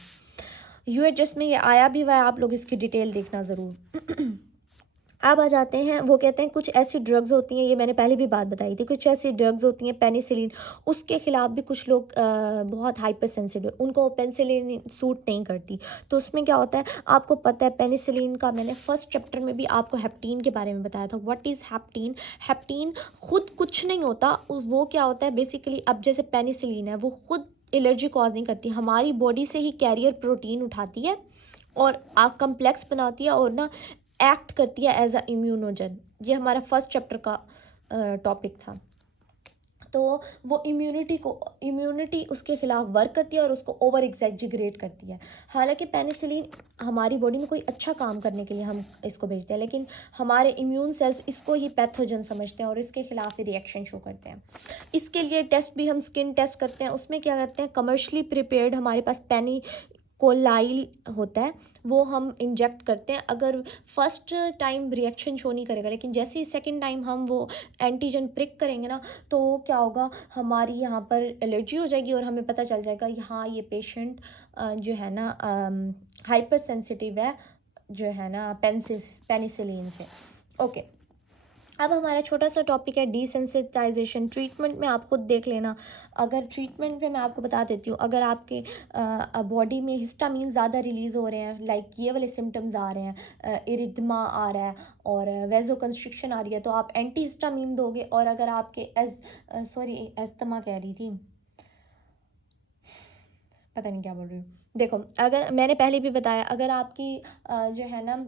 UHS में ये आया भी हुआ है, आप लोग इसकी डिटेल देखना ज़रूर। अब आ जाते हैं, वो कहते हैं कुछ ऐसी ड्रग्स होती हैं, ये मैंने पहले भी बात बताई थी, कुछ ऐसी ड्रग्स होती हैं पेनिसिलिन, उसके ख़िलाफ़ भी कुछ लोग बहुत हाइपर सेंसिटिव, उनको पेनिसिलिन सूट नहीं करती। तो उसमें क्या होता है, आपको पता है पेनिसिलिन का मैंने फर्स्ट चैप्टर में भी आपको हेप्टीन के बारे में बताया था। What is हेप्टीन? हेप्टीन खुद कुछ नहीं होता, वो क्या होता है बेसिकली, अब जैसे पेनिसिलिन है वो खुद एलर्जी कॉज नहीं करती, हमारी बॉडी से ही कैरियर प्रोटीन उठाती है और कम्प्लेक्स बनाती है और ना एक्ट करती है एज अ इम्यूनोजन। ये हमारा फर्स्ट चैप्टर का टॉपिक था। तो वो इम्यूनिटी उसके ख़िलाफ़ वर्क करती है और उसको ओवर एग्जैजरेट करती है। हालांकि पेनिसिलिन हमारी बॉडी में कोई अच्छा काम करने के लिए हम इसको भेजते हैं, लेकिन हमारे इम्यून सेल्स इसको ही पैथोजन समझते हैं और इसके ख़िलाफ़ ही रिएक्शन शो करते हैं। इसके लिए टेस्ट भी हम स्किन टेस्ट करते हैं। उसमें क्या करते हैं, कमर्शली प्रिपेयर्ड हमारे पास कोलाइल होता है, वो हम इंजेक्ट करते हैं। अगर फर्स्ट टाइम रिएक्शन शो नहीं करेगा, लेकिन जैसे ही सेकंड टाइम हम वो एंटीजन प्रिक करेंगे ना तो क्या होगा, हमारी यहाँ पर एलर्जी हो जाएगी और हमें पता चल जाएगा हाँ ये पेशेंट जो है ना हाइपर सेंसिटिव है, जो है ना पेनिसिलिन से। ओके, अब हमारा छोटा सा टॉपिक है डिसेंसिटाइजेशन। ट्रीटमेंट में आप खुद देख लेना। अगर ट्रीटमेंट में मैं आपको बता देती हूँ, अगर आपके बॉडी में हिस्टामिन ज़्यादा रिलीज़ हो रहे हैं, लाइक ये वाले सिम्टम्स आ रहे हैं, इरिथमा आ रहा है और वेजो कंस्ट्रिक्शन आ रही है, तो आप एंटी हिस्टामिन दोगे। और अगर आपके एस्थमा कह रही थी, पता नहीं क्या बोल रही हूँ। देखो, अगर मैंने पहले भी बताया, अगर आपकी जो है ना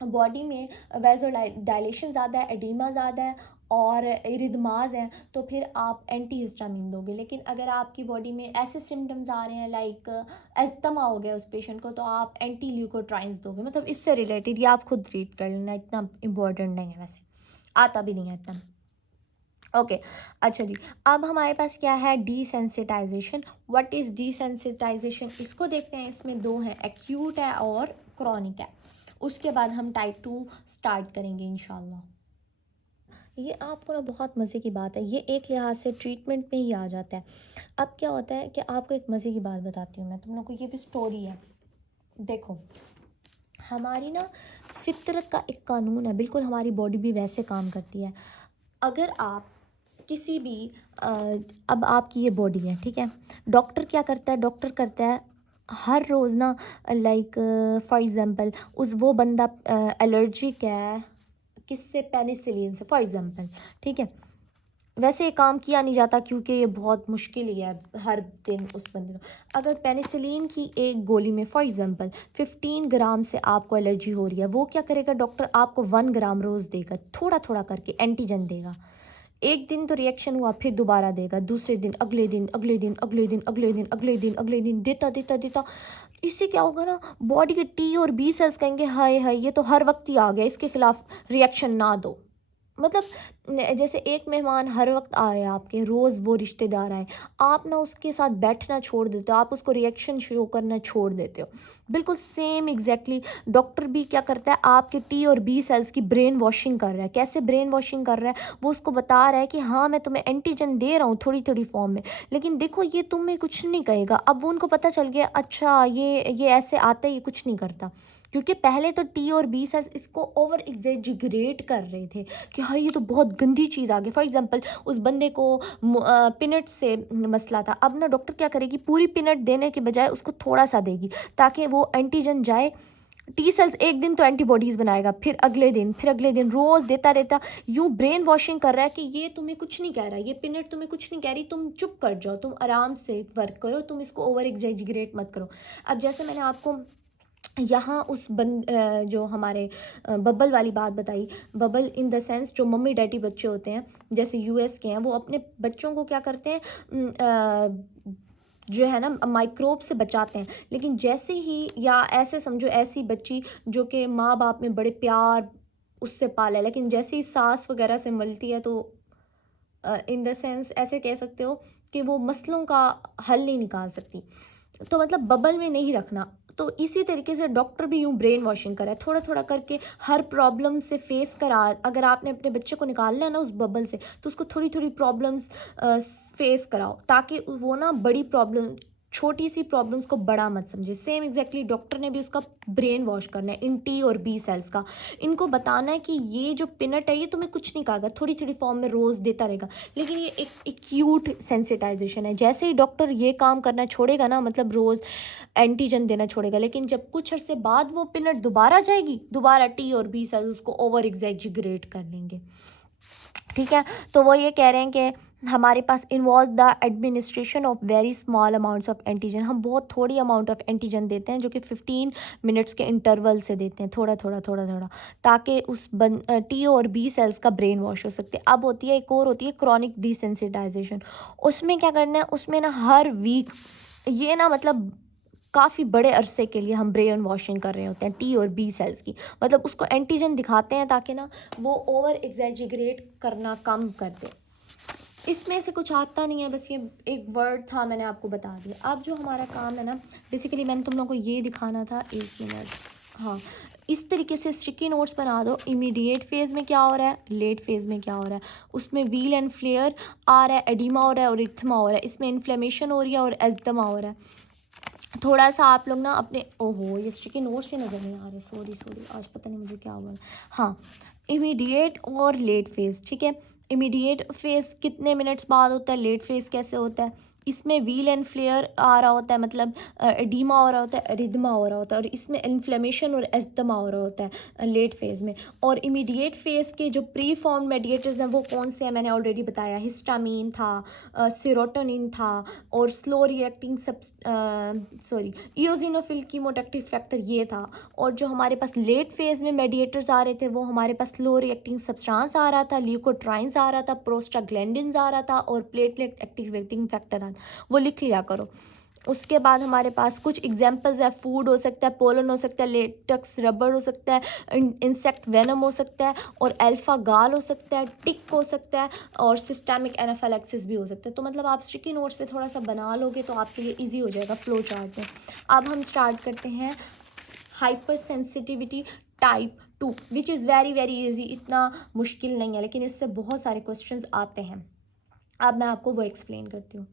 बॉडी में वेजो डायलेशन ज़्यादा है, एडिमा ज़्यादा है और इरिथमास हैं, तो फिर आप एंटी हिस्टामिन दोगे। लेकिन अगर आपकी बॉडी में ऐसे सिम्टम्स आ रहे हैं लाइक एस्थमा हो गया उस पेशेंट को, तो आप एंटी ल्यूकोट्राइन्स दोगे। मतलब इससे रिलेटेड ये आप खुद रीड कर लेना, इतना इम्पोर्टेंट नहीं है, वैसे आता भी नहीं है इतना। ओके अच्छा जी, अब हमारे पास क्या है, डिसेंसिटाइजेशन। व्हाट इज़ डिसेंसिटाइजेशन, इसको देखते हैं। इसमें दो हैं, एक्यूट है और क्रॉनिक है। उसके बाद हम टाइप 2 स्टार्ट करेंगे इंशाल्लाह। ये आपको ना बहुत मज़े की बात है, ये एक लिहाज से ट्रीटमेंट में ही आ जाता है। अब क्या होता है कि आपको एक मज़े की बात बताती हूँ मैं तुम लोग को, ये भी स्टोरी है। देखो, हमारी ना फितरत का एक कानून है, बिल्कुल हमारी बॉडी भी वैसे काम करती है। अगर आप किसी भी अब आपकी ये बॉडी है, ठीक है, डॉक्टर क्या करता है, डॉक्टर करता है हर रोज़ ना, लाइक फॉर एग्ज़ाम्पल वो बंदा एलर्जिक है किससे, पेनिसिलिन से फॉर एग्ज़ाम्पल, ठीक है। वैसे ये काम किया नहीं जाता क्योंकि ये बहुत मुश्किल ही है हर दिन उस बंदे को। अगर पेनिसिलिन की एक गोली में फॉर एग्ज़ाम्पल 15 ग्राम से आपको एलर्जी हो रही है, वो क्या करेगा, डॉक्टर आपको 1 ग्राम रोज़ देगा, थोड़ा थोड़ा करके एंटीजन देगा। एक दिन तो रिएक्शन हुआ, फिर दोबारा देगा, दूसरे दिन, अगले दिन, अगले दिन, अगले दिन, अगले दिन, अगले दिन, अगले दिन, देता देता देता। इससे क्या होगा ना, बॉडी के T और B सेल्स कहेंगे हाय हाय ये तो हर वक्त ही आ गया, इसके खिलाफ रिएक्शन ना दो। मतलब जैसे एक मेहमान हर वक्त आए आपके, रोज़ वो रिश्तेदार आए, आप ना उसके साथ बैठना छोड़ देते हो, आप उसको रिएक्शन शो करना छोड़ देते हो। बिल्कुल सेम एग्जैक्टली डॉक्टर भी क्या करता है, आपके T और B सेल्स की ब्रेन वॉशिंग कर रहा है। कैसे ब्रेन वॉशिंग कर रहा है, वो उसको बता रहा है कि हाँ मैं तुम्हें एंटीजन दे रहा हूँ थोड़ी थोड़ी फॉर्म में, लेकिन देखो ये तुम्हें कुछ नहीं कहेगा। अब वो उनको पता चल गया, अच्छा ये ऐसे आता है, ये कुछ नहीं करता। क्योंकि पहले तो T और B सेल्स इसको ओवर एग्जेजरेट कर रहे थे कि हाँ ये तो बहुत गंदी चीज़ आ गई। फॉर एग्जांपल उस बंदे को पीनट से मसला था, अब ना डॉक्टर क्या करेगी, पूरी पीनट देने के बजाय उसको थोड़ा सा देगी ताकि वो एंटीजन जाए। T सेल्स एक दिन तो एंटीबॉडीज़ बनाएगा, फिर अगले दिन, फिर अगले दिन, रोज़ देता रहता। यूँ ब्रेन वॉशिंग कर रहा है कि ये तुम्हें कुछ नहीं कह रहा, ये पीनट तुम्हें कुछ नहीं कह रही, तुम चुप कर जाओ, तुम आराम से वर्क करो, तुम इसको ओवर एग्जेजरेट मत करो। अब जैसे मैंने आपको यहाँ जो हमारे बबल वाली बात बताई, बबल इन द सेंस जो मम्मी डैडी बच्चे होते हैं जैसे US के हैं, वो अपने बच्चों को क्या करते हैं, जो है ना माइक्रोब से बचाते हैं। लेकिन जैसे ही, या ऐसे समझो ऐसी बच्ची जो कि माँ बाप में बड़े प्यार उससे पाला है, लेकिन जैसे ही सांस वगैरह से मिलती है तो इन द सेंस ऐसे कह सकते हो कि वो मसलों का हल नहीं निकाल सकती, तो मतलब बबल में नहीं रखना। तो इसी तरीके से डॉक्टर भी यूँ ब्रेन वॉशिंग कर रहा है, थोड़ा थोड़ा करके हर प्रॉब्लम से फेस करा। अगर आपने अपने बच्चे को निकालना है ना उस बबल से, तो उसको थोड़ी थोड़ी प्रॉब्लम्स फेस कराओ, ताकि वो ना बड़ी प्रॉब्लम, छोटी सी प्रॉब्लम्स को बड़ा मत समझे। सेम एग्जैक्टली डॉक्टर ने भी उसका ब्रेन वॉश करना है इन टी और बी सेल्स का। इनको बताना है कि ये जो पिनट है ये तुम्हें कुछ नहीं कहेगा, थोड़ी थोड़ी फॉर्म में रोज़ देता रहेगा, लेकिन ये एक एक्यूट सेंसिटाइजेशन है। जैसे ही डॉक्टर ये काम करना छोड़ेगा ना, मतलब रोज़ एंटीजन देना छोड़ेगा, लेकिन जब कुछ अरसे बाद वो पिनट दोबारा जाएगी, दोबारा टी और बी सेल्स उसको ओवर एग्जैजरेट कर लेंगे। ठीक है, तो वो ये कह रहे हैं कि हमारे पास involve the administration of very small amounts of antigen. हम बहुत थोड़ी अमाउंट ऑफ एंटीजन देते हैं, जो कि 15 मिनट्स के इंटरवल से देते हैं, थोड़ा थोड़ा थोड़ा थोड़ा, ताकि उस टी और बी सेल्स का ब्रेन वॉश हो सकते हैं। अब होती है एक और होती है क्रॉनिक डिसेंसिटाइजेशन। उसमें क्या करना है, उसमें ना हर वीक, ये ना मतलब काफ़ी बड़े अरसे के लिए हम ब्रेन वॉशिंग कर रहे होते हैं टी और बी सेल्स की, मतलब उसको एंटीजन दिखाते हैं ताकि ना वो ओवर एग्जैजरेट करना कम कर दे। इसमें से कुछ आता नहीं है, बस ये एक वर्ड था, मैंने आपको बता दिया। अब जो हमारा काम है ना, बेसिकली मैंने तुम लोगों को ये दिखाना था, 1 मिनट। हाँ, इस तरीके से स्टिकी नोट्स बना दो। इमीडिएट फेज़ में क्या हो रहा है, लेट फेज़ में क्या हो रहा है, उसमें व्हील एंड फ्लेयर आ रहा है, एडिमा हो रहा है और इथमा हो रहा है, इसमें इन्फ्लेमेशन हो रही है और एस्थमा हो रहा है। थोड़ा सा आप लोग ना अपने, ओहो ये स्टिकी नोट से नज़र नहीं आ रहे, सॉरी सॉरी, आज पता नहीं मुझे क्या हुआ है। हाँ, इमीडिएट और लेट फेज़, ठीक है। इमीडिएट फेज़ कितने मिनट्स बाद होता है, लेट फेज़ कैसे होता है, इसमें व्हील एंड फ्लेयर आ रहा होता है, मतलब एडीमा हो रहा होता है, एरिदमा हो रहा होता है, और इसमें इन्फ्लेमेशन और एस्थमा हो रहा होता है लेट फेज़ में। और इमीडिएट फेज़ के जो प्री फॉर्म मेडिएटर्स हैं वो कौन से हैं, मैंने ऑलरेडी बताया, हिस्टामीन था, सेरोटोनिन था, और स्लो रिएक्टिंग इओसिनोफिल कीमोटैक्टिक फैक्टर ये था। और जो हमारे पास लेट फेज़ में मेडिएटर्स आ रहे थे वो हमारे पास स्लो रिएक्टिंग सब्सटेंस आ रहा था, ल्यूकोट्राइन्स आ रहा था, प्रोस्टाग्लैंडिन्स आ रहा था, और प्लेटलेट एक्टिवेटिंग फैक्टर वो लिख लिया करो। उसके बाद हमारे पास कुछ एग्जांपल्स है, फूड हो सकता है, पोलन हो सकता है, लेटेक्स रबर हो सकता है, इंसेक्ट वेनम हो सकता है, और अल्फा गाल हो सकता है, टिक हो सकता है, और सिस्टेमिक एनाफिलैक्सिस भी हो सकता है। तो मतलब आप स्टिकी नोट्स पे थोड़ा सा बना लोगे तो आपके लिए ईजी हो जाएगा फ्लो चार्ट में। अब हम स्टार्ट करते हैं hyper sensitivity type 2, which is very very easy, इतना मुश्किल नहीं है, लेकिन इससे बहुत सारे क्वेश्चंस आते हैं। अब मैं आपको वो एक्सप्लेन करती हूँ।